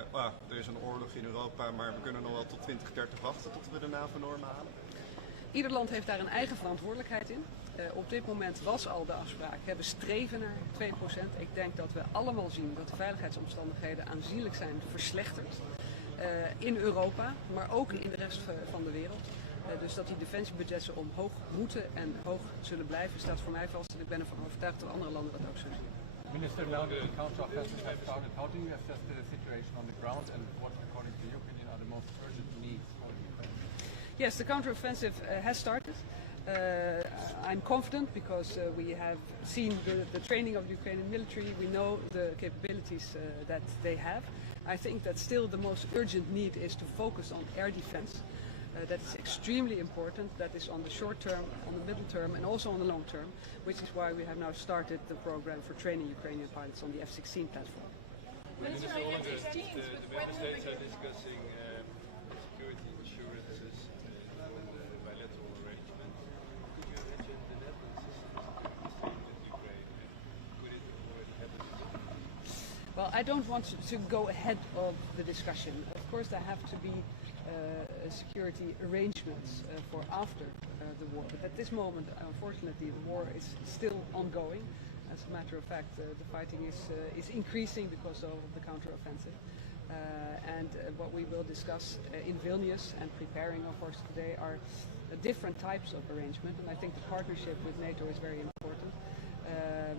er is een oorlog in Europa, maar we kunnen nog wel tot 2030 wachten tot we de NAVO-normen halen? Ieder land heeft daar een eigen verantwoordelijkheid in. Op dit moment was al de afspraak, we streven naar 2%. Ik denk dat we allemaal zien dat de veiligheidsomstandigheden aanzienlijk zijn verslechterd. In Europa, maar ook in de rest van de wereld. Dus dat die defensiebudgetten omhoog moeten en hoog zullen blijven, staat voor mij vast. En ik ben ervan overtuigd dat andere landen dat ook zo zien. Minister, now the counter-offensive has started. How do you assess the situation on the ground and what, according to your opinion, are the most urgent needs for Ukraine? Yes, the counter-offensive has started. I'm confident because we have seen the training of the Ukrainian military. We know the capabilities that they have. I think that still the most urgent need is to focus on air defense. That is extremely important. That is on the short term, on the middle term and also on the long term, which is why we have now started the program for training Ukrainian pilots on the F-16 platform. Minister, all of the member states are discussing security assurances from the bilateral arrangement. Could you imagine the Netherlands is with Ukraine and could it avoid happening? Well, I don't want to go ahead of the discussion. Of course, there have to be security arrangements for after the war. But at this moment, unfortunately, the war is still ongoing. As a matter of fact, the fighting is increasing because of the counter-offensive. And what we will discuss in Vilnius and preparing, of course, today are different types of arrangement. And I think the partnership with NATO is very important.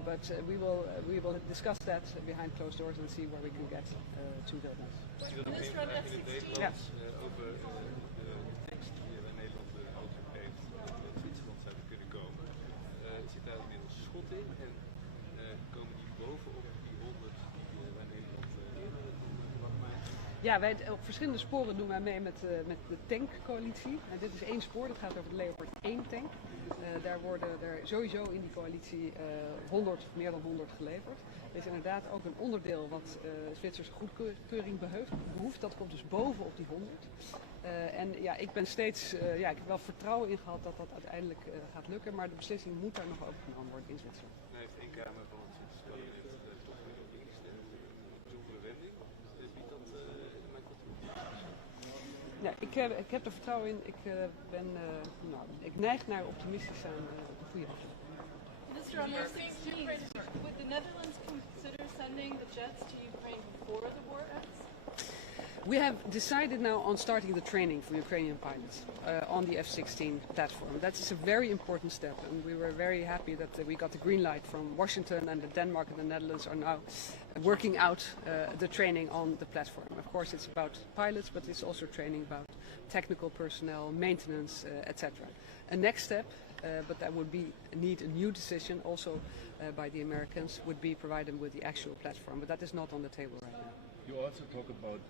But we will discuss that behind closed doors and see where we can get to Vilnius. Minister, on F-16. Over de tekst die bij Nederland de auto heeft dat we Zwitserland zouden kunnen komen. Zit daar inmiddels schot in en komen die bovenop die 100 die waar Nederland wat maakt? Ja, op verschillende sporen doen wij mee met de tankcoalitie. Dit is één spoor, dat gaat over de Leopard 1 tank. Daar worden er sowieso in die coalitie meer dan 100 geleverd. Er is inderdaad ook een onderdeel wat Zwitserse goedkeuring behoeft. Dat komt dus bovenop die 100. En ja, ik ben steeds, ik heb wel vertrouwen in gehad dat dat uiteindelijk gaat lukken. Maar de beslissing moet daar nog over genomen worden in Zwitserland. Hij heeft één kamer van het Zwitserse parlement toch weer op ingestemd. Een bijzondere wending. Biedt dat mijn Ja, ik heb er vertrouwen in. Ik neig naar optimistisch zijn op de goede richting. Minister, on F-16, would the Netherlands consider sending the jets to Ukraine before the war ends? We have decided now on starting the training for Ukrainian pilots on the F-16 platform. That's a very important step, and we were very happy that we got the green light from Washington, and that Denmark and the Netherlands are now working out the training on the platform. Of course, it's about pilots, but it's also training about technical personnel, maintenance, etc. A next step, but that would need a new decision also by the Americans, would be provide them with the actual platform, but that is not on the table right now. You also talk about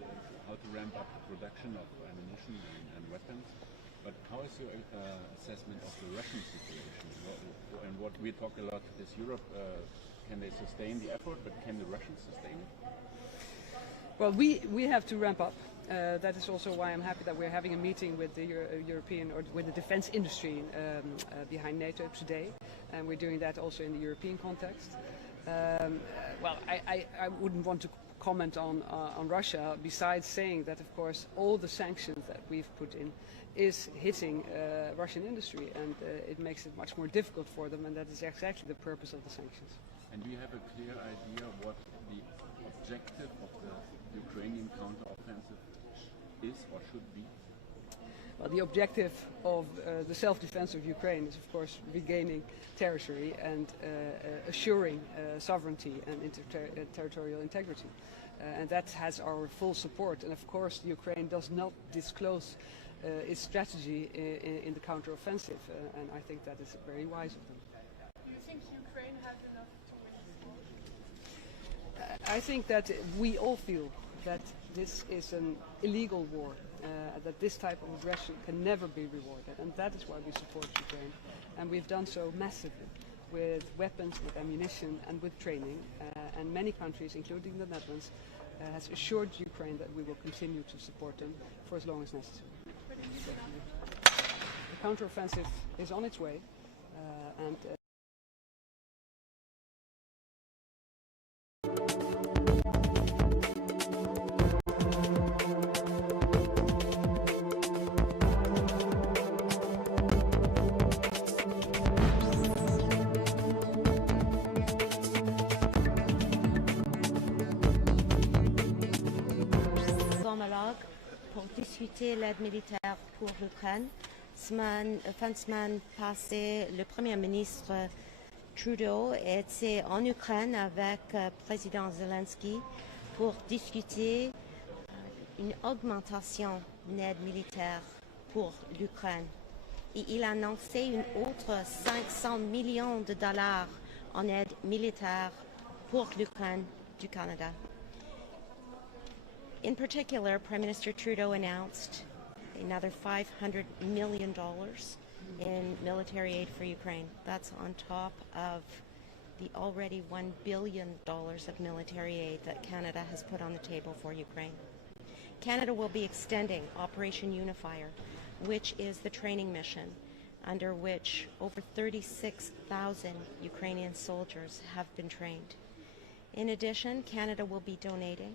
how to ramp up the production of ammunition and weapons, but how is your assessment of the Russian situation? And what we talk a lot is Europe, can they sustain the effort, but can the Russians sustain it? Well, we have to ramp up. That is also why I'm happy that we're having a meeting with the European, or with the defense industry behind NATO today, and we're doing that also in the European context. Well, I wouldn't want to comment on Russia, besides saying that, of course, all the sanctions that we've put in is hitting Russian industry, and it makes it much more difficult for them, and that is exactly the purpose of the sanctions. And do you have a clear idea what the objective of the Ukrainian counteroffensive is or should be? Well, the objective of the self-defense of Ukraine is, of course, regaining territory and assuring sovereignty and territorial integrity. And that has our full support. And, of course, Ukraine does not disclose its strategy in the counteroffensive, and I think that is very wise of them. Do you think Ukraine has enough to win this war? I think that we all feel that this is an illegal war, that this type of aggression can never be rewarded, and that is why we support Ukraine. And we've done so massively with weapons, with ammunition, and with training. And many countries, including the Netherlands, has assured Ukraine that we will continue to support them for as long as necessary. The counteroffensive is on its way, and pour discuter l'aide militaire pour l'Ukraine. Fin de semaine passée, le Premier ministre Trudeau était en Ukraine avec le président Zelensky pour discuter une augmentation de l'aide militaire pour l'Ukraine. Et il a annoncé une autre 500 millions de dollars en aide militaire pour l'Ukraine du Canada. In particular, Prime Minister Trudeau announced another $500 million in military aid for Ukraine. That's on top of the already $1 billion of military aid that Canada has put on the table for Ukraine. Canada will be extending Operation Unifier, which is the training mission under which over 36,000 Ukrainian soldiers have been trained. In addition, Canada will be donating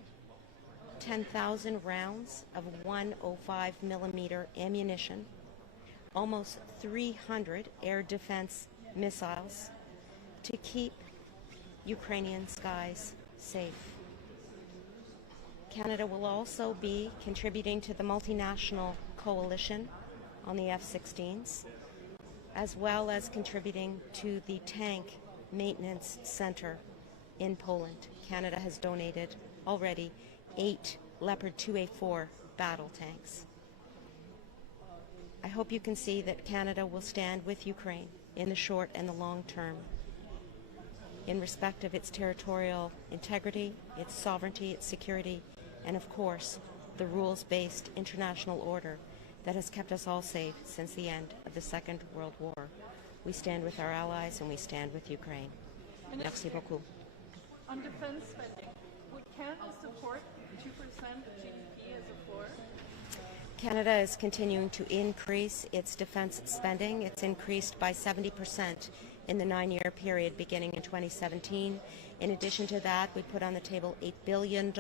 10,000 rounds of 105 millimeter ammunition, almost 300 air defense missiles to keep Ukrainian skies safe. Canada will also be contributing to the multinational coalition on the F-16s, as well as contributing to the tank maintenance center in Poland. Canada has donated already 8 Leopard 2A4 battle tanks. I hope you can see that Canada will stand with Ukraine in the short and the long term in respect of its territorial integrity, its sovereignty, its security, and of course, the rules-based international order that has kept us all safe since the end of the Second World War. We stand with our allies and we stand with Ukraine. Merci beaucoup. On defense spending, would Canada support 2% of GDP as a floor? Canada is continuing to increase its defense spending. It's increased by 70% in the 9-year period beginning in 2017. In addition to that, we put on the table $8 billion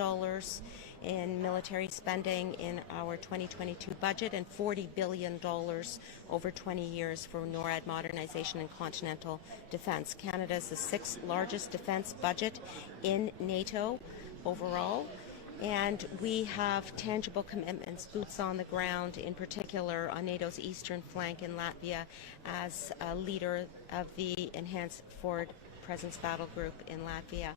in military spending in our 2022 budget and $40 billion over 20 years for NORAD modernization and continental defense. Canada is the 6th largest defense budget in NATO overall. And we have tangible commitments, boots on the ground, in particular on NATO's eastern flank in Latvia as a leader of the Enhanced Forward Presence Battle Group in Latvia.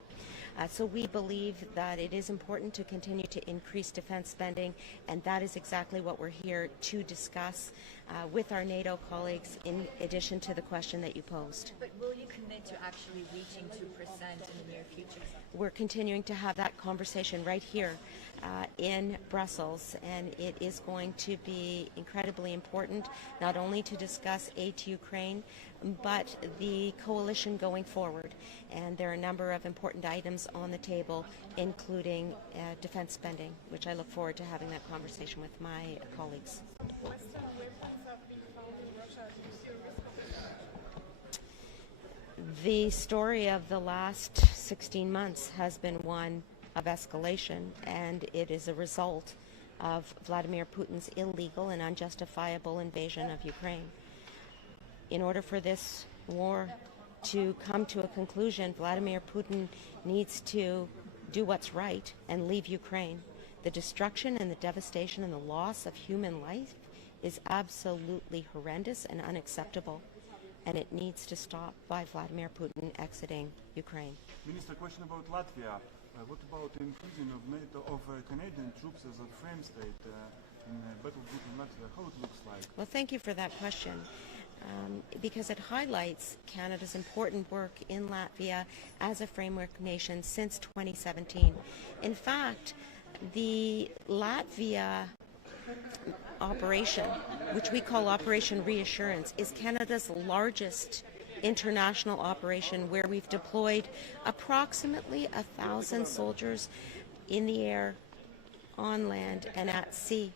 So we believe that it is important to continue to increase defense spending, and that is exactly what we're here to discuss with our NATO colleagues in addition to the question that you posed. But will you commit to actually reaching 2% in the near future? We're continuing to have that conversation right here in Brussels, and it is going to be incredibly important not only to discuss aid to Ukraine, but the coalition going forward. And there are a number of important items on the table, including defense spending, which I look forward to having that conversation with my colleagues. The story of the last 16 months has been one of escalation, and it is a result of Vladimir Putin's illegal and unjustifiable invasion of Ukraine. In order for this war to come to a conclusion, Vladimir Putin needs to do what's right and leave Ukraine. The destruction and the devastation and the loss of human life is absolutely horrendous and unacceptable, and it needs to stop by Vladimir Putin exiting Ukraine. Minister, question about Latvia. What about the inclusion of NATO, of Canadian troops as a frame state in battlefield in Latvia? How it looks like? Well, thank you for that question. Because it highlights Canada's important work in Latvia as a framework nation since 2017. In fact, the Latvia operation, which we call Operation Reassurance, is Canada's largest international operation where we've deployed approximately 1,000 soldiers in the air, on land, and at sea.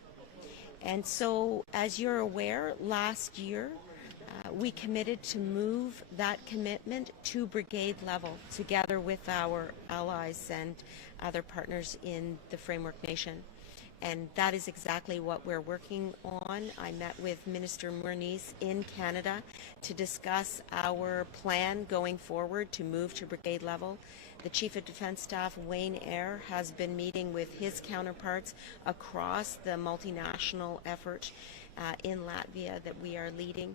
And so, as you're aware, last year, we committed to move that commitment to brigade level together with our allies and other partners in the framework nation. And that is exactly what we're working on. I met with Minister Murnies in Canada to discuss our plan going forward to move to brigade level. The Chief of Defense Staff, Wayne Eyre, has been meeting with his counterparts across the multinational effort in Latvia that we are leading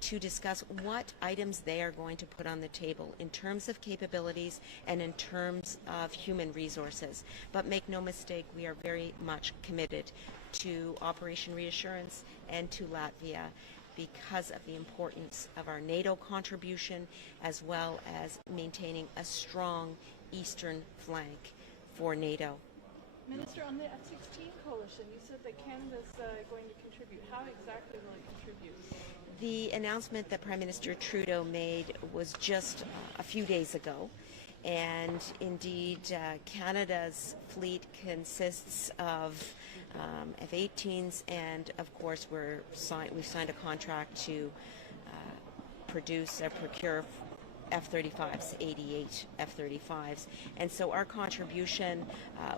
to discuss what items they are going to put on the table in terms of capabilities and in terms of human resources. But make no mistake, we are very much committed to Operation Reassurance and to Latvia because of the importance of our NATO contribution as well as maintaining a strong eastern flank for NATO. Minister, on the F-16 coalition, you said that Canada's going to contribute. How exactly will it contribute? The announcement that Prime Minister Trudeau made was just a few days ago, and indeed Canada's fleet consists of F-18s, and of course we've signed a contract to produce or procure F-35s, 88 F-35s. And so our contribution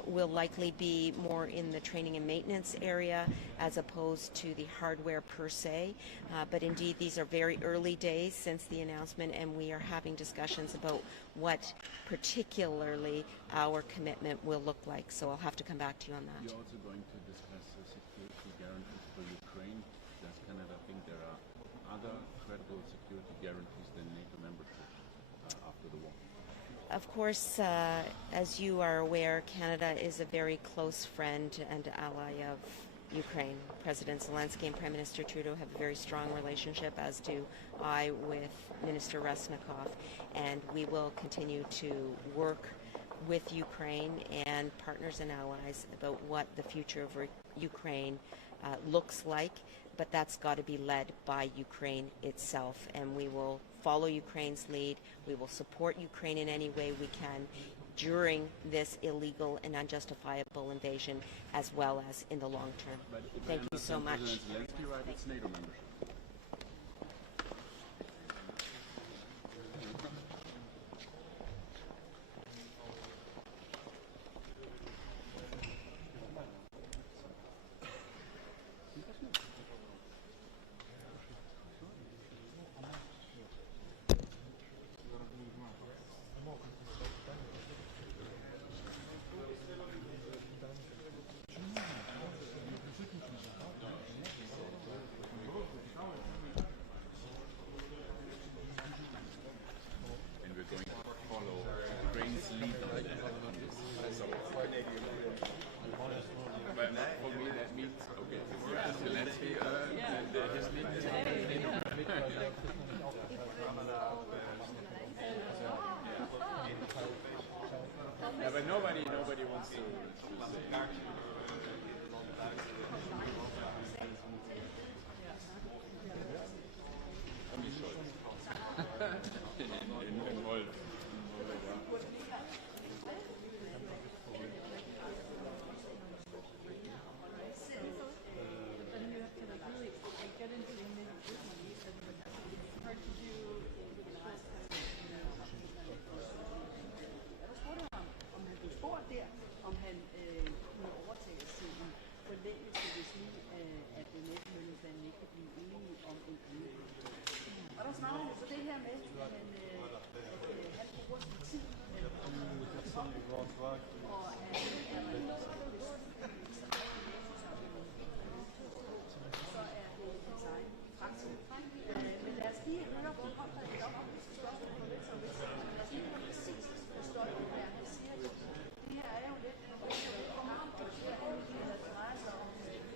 will likely be more in the training and maintenance area as opposed to the hardware per se. But indeed, these are very early days since the announcement, and we are having discussions about what particularly our commitment will look like. So I'll have to come back to you on that. You're also going to discuss security guarantees for Ukraine. Does Canada think there are other credible security guarantees than NATO membership after the war? Of course, as you are aware, Canada is a very close friend and ally of Ukraine. President Zelensky and Prime Minister Trudeau have a very strong relationship, as do I with Minister Resnikov, and we will continue to work with Ukraine and partners and allies about what the future of Ukraine looks like, but that's got to be led by Ukraine itself, and we will follow Ukraine's lead. We will support Ukraine in any way we can during this illegal and unjustifiable invasion, as well as in the long term. Thank you so much. President Zelensky, right, it's NATO membership. der svarer han så det her med, at han bruger sin tid og så er det hans egen fremtid. Men lad os lige høre, hvor kom der et spørgsmål på lidt, så lad os lige høre præcis forstå det her. Han siger, at det her er jo lidt en kamp, og det er jo det, der drejer sig om hele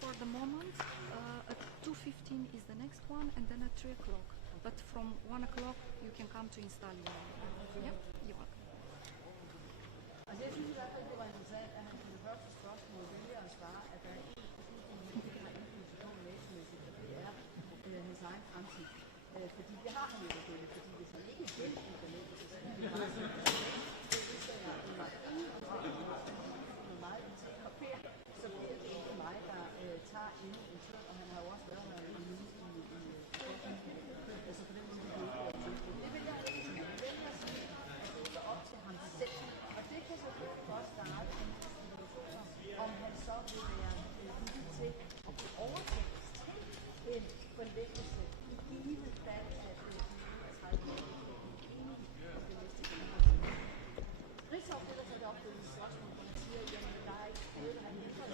for the moment. At 2:15 is the next one, and then at 3 o'clock. But from 1 o'clock you can come to install your. Yeah, you're welcome. Altså jeg synes i hvert fald, det var interessant, at han på det første spørgsmål vælger at svare, at der er en beslutning, han ikke har indflydelse på NATO-mæssigt, og det er hans egen fremtid. Fordi det har han jo selvfølgelig, fordi hvis han ikke vil implementere, så skal han bare sige, det udsætter mig ingen noget meget internt og per, så bliver det ikke mig, der tager endnu en tid, og han har jo også været her i altså på den måde, det bliver ikke det vil jeg ikke sige. Jeg vælger at sige, at det er op til ham selv. Og det kan selvfølgelig også starte en situation, om han så vil være villig til at blive overtænkt til en forlængelse